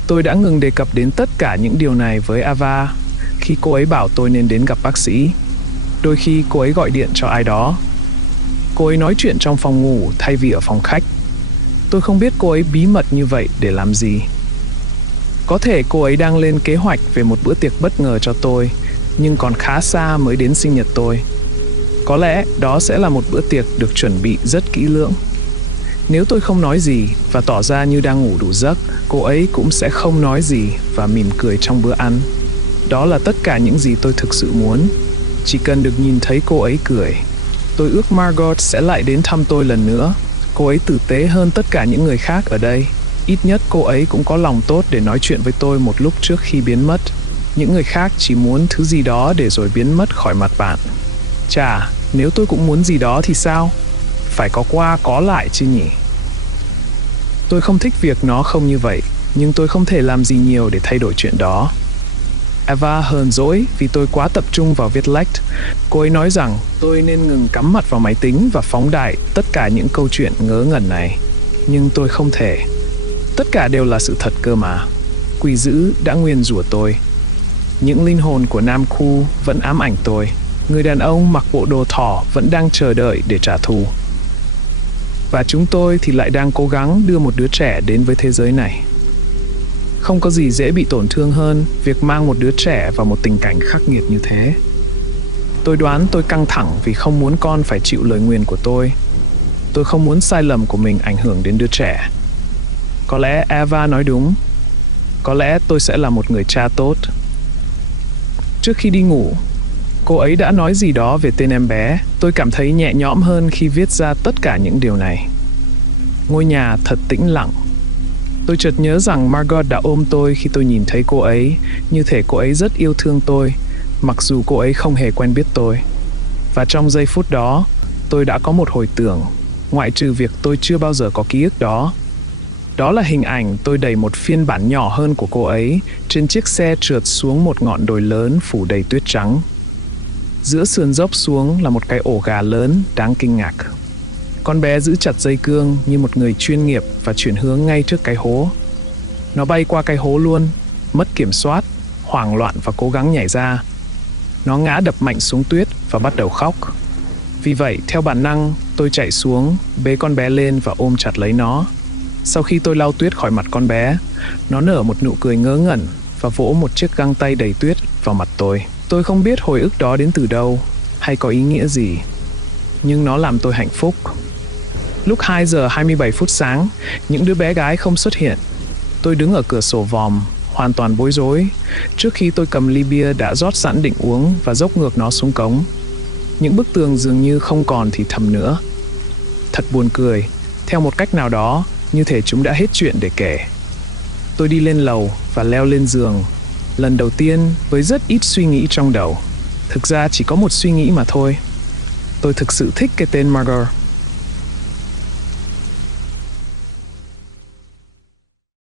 Tôi đã ngừng đề cập đến tất cả những điều này với Ava khi cô ấy bảo tôi nên đến gặp bác sĩ. Đôi khi cô ấy gọi điện cho ai đó. Cô ấy nói chuyện trong phòng ngủ thay vì ở phòng khách. Tôi không biết cô ấy bí mật như vậy để làm gì. Có thể cô ấy đang lên kế hoạch về một bữa tiệc bất ngờ cho tôi, nhưng còn khá xa mới đến sinh nhật tôi. Có lẽ đó sẽ là một bữa tiệc được chuẩn bị rất kỹ lưỡng. Nếu tôi không nói gì và tỏ ra như đang ngủ đủ giấc, cô ấy cũng sẽ không nói gì và mỉm cười trong bữa ăn. Đó là tất cả những gì tôi thực sự muốn. Chỉ cần được nhìn thấy cô ấy cười. Tôi ước Margot sẽ lại đến thăm tôi lần nữa. Cô ấy tử tế hơn tất cả những người khác ở đây. Ít nhất cô ấy cũng có lòng tốt để nói chuyện với tôi một lúc trước khi biến mất. Những người khác chỉ muốn thứ gì đó để rồi biến mất khỏi mặt bạn. Chà, nếu tôi cũng muốn gì đó thì sao? Phải có qua có lại chứ nhỉ? Tôi không thích việc nó không như vậy, nhưng tôi không thể làm gì nhiều để thay đổi chuyện đó. Ava hờn dỗi vì tôi quá tập trung vào viết lách. Cô ấy nói rằng tôi nên ngừng cắm mặt vào máy tính và phóng đại tất cả những câu chuyện ngớ ngẩn này. Nhưng tôi không thể. Tất cả đều là sự thật cơ mà. Quỷ dữ đã nguyền rủa tôi. Những linh hồn của Nam Khu vẫn ám ảnh tôi. Người đàn ông mặc bộ đồ thỏ vẫn đang chờ đợi để trả thù. Và chúng tôi thì lại đang cố gắng đưa một đứa trẻ đến với thế giới này. Không có gì dễ bị tổn thương hơn việc mang một đứa trẻ vào một tình cảnh khắc nghiệt như thế. Tôi đoán tôi căng thẳng vì không muốn con phải chịu lời nguyền của tôi. Tôi không muốn sai lầm của mình ảnh hưởng đến đứa trẻ. Có lẽ Ava nói đúng. Có lẽ tôi sẽ là một người cha tốt. Trước khi đi ngủ, cô ấy đã nói gì đó về tên em bé. Tôi cảm thấy nhẹ nhõm hơn khi viết ra tất cả những điều này. Ngôi nhà thật tĩnh lặng. Tôi chợt nhớ rằng Margot đã ôm tôi khi tôi nhìn thấy cô ấy, như thể cô ấy rất yêu thương tôi, mặc dù cô ấy không hề quen biết tôi. Và trong giây phút đó, tôi đã có một hồi tưởng, ngoại trừ việc tôi chưa bao giờ có ký ức đó. Đó là hình ảnh tôi đẩy một phiên bản nhỏ hơn của cô ấy trên chiếc xe trượt xuống một ngọn đồi lớn phủ đầy tuyết trắng. Giữa sườn dốc xuống là một cái ổ gà lớn đáng kinh ngạc. Con bé giữ chặt dây cương như một người chuyên nghiệp và chuyển hướng ngay trước cái hố. Nó bay qua cái hố luôn, mất kiểm soát, hoảng loạn và cố gắng nhảy ra. Nó ngã đập mạnh xuống tuyết và bắt đầu khóc. Vì vậy, theo bản năng, tôi chạy xuống, bế con bé lên và ôm chặt lấy nó. Sau khi tôi lau tuyết khỏi mặt con bé, nó nở một nụ cười ngớ ngẩn và vỗ một chiếc găng tay đầy tuyết vào mặt tôi. Tôi không biết hồi ức đó đến từ đâu hay có ý nghĩa gì, nhưng nó làm tôi hạnh phúc. Lúc 2 giờ 27 phút sáng, những đứa bé gái không xuất hiện. Tôi đứng ở cửa sổ vòm, hoàn toàn bối rối, trước khi tôi cầm ly bia đã rót sẵn định uống và dốc ngược nó xuống cống. Những bức tường dường như không còn thì thầm nữa. Thật buồn cười, theo một cách nào đó, như thể chúng đã hết chuyện để kể. Tôi đi lên lầu và leo lên giường, lần đầu tiên với rất ít suy nghĩ trong đầu. Thực ra chỉ có một suy nghĩ mà thôi. Tôi thực sự thích cái tên Margot.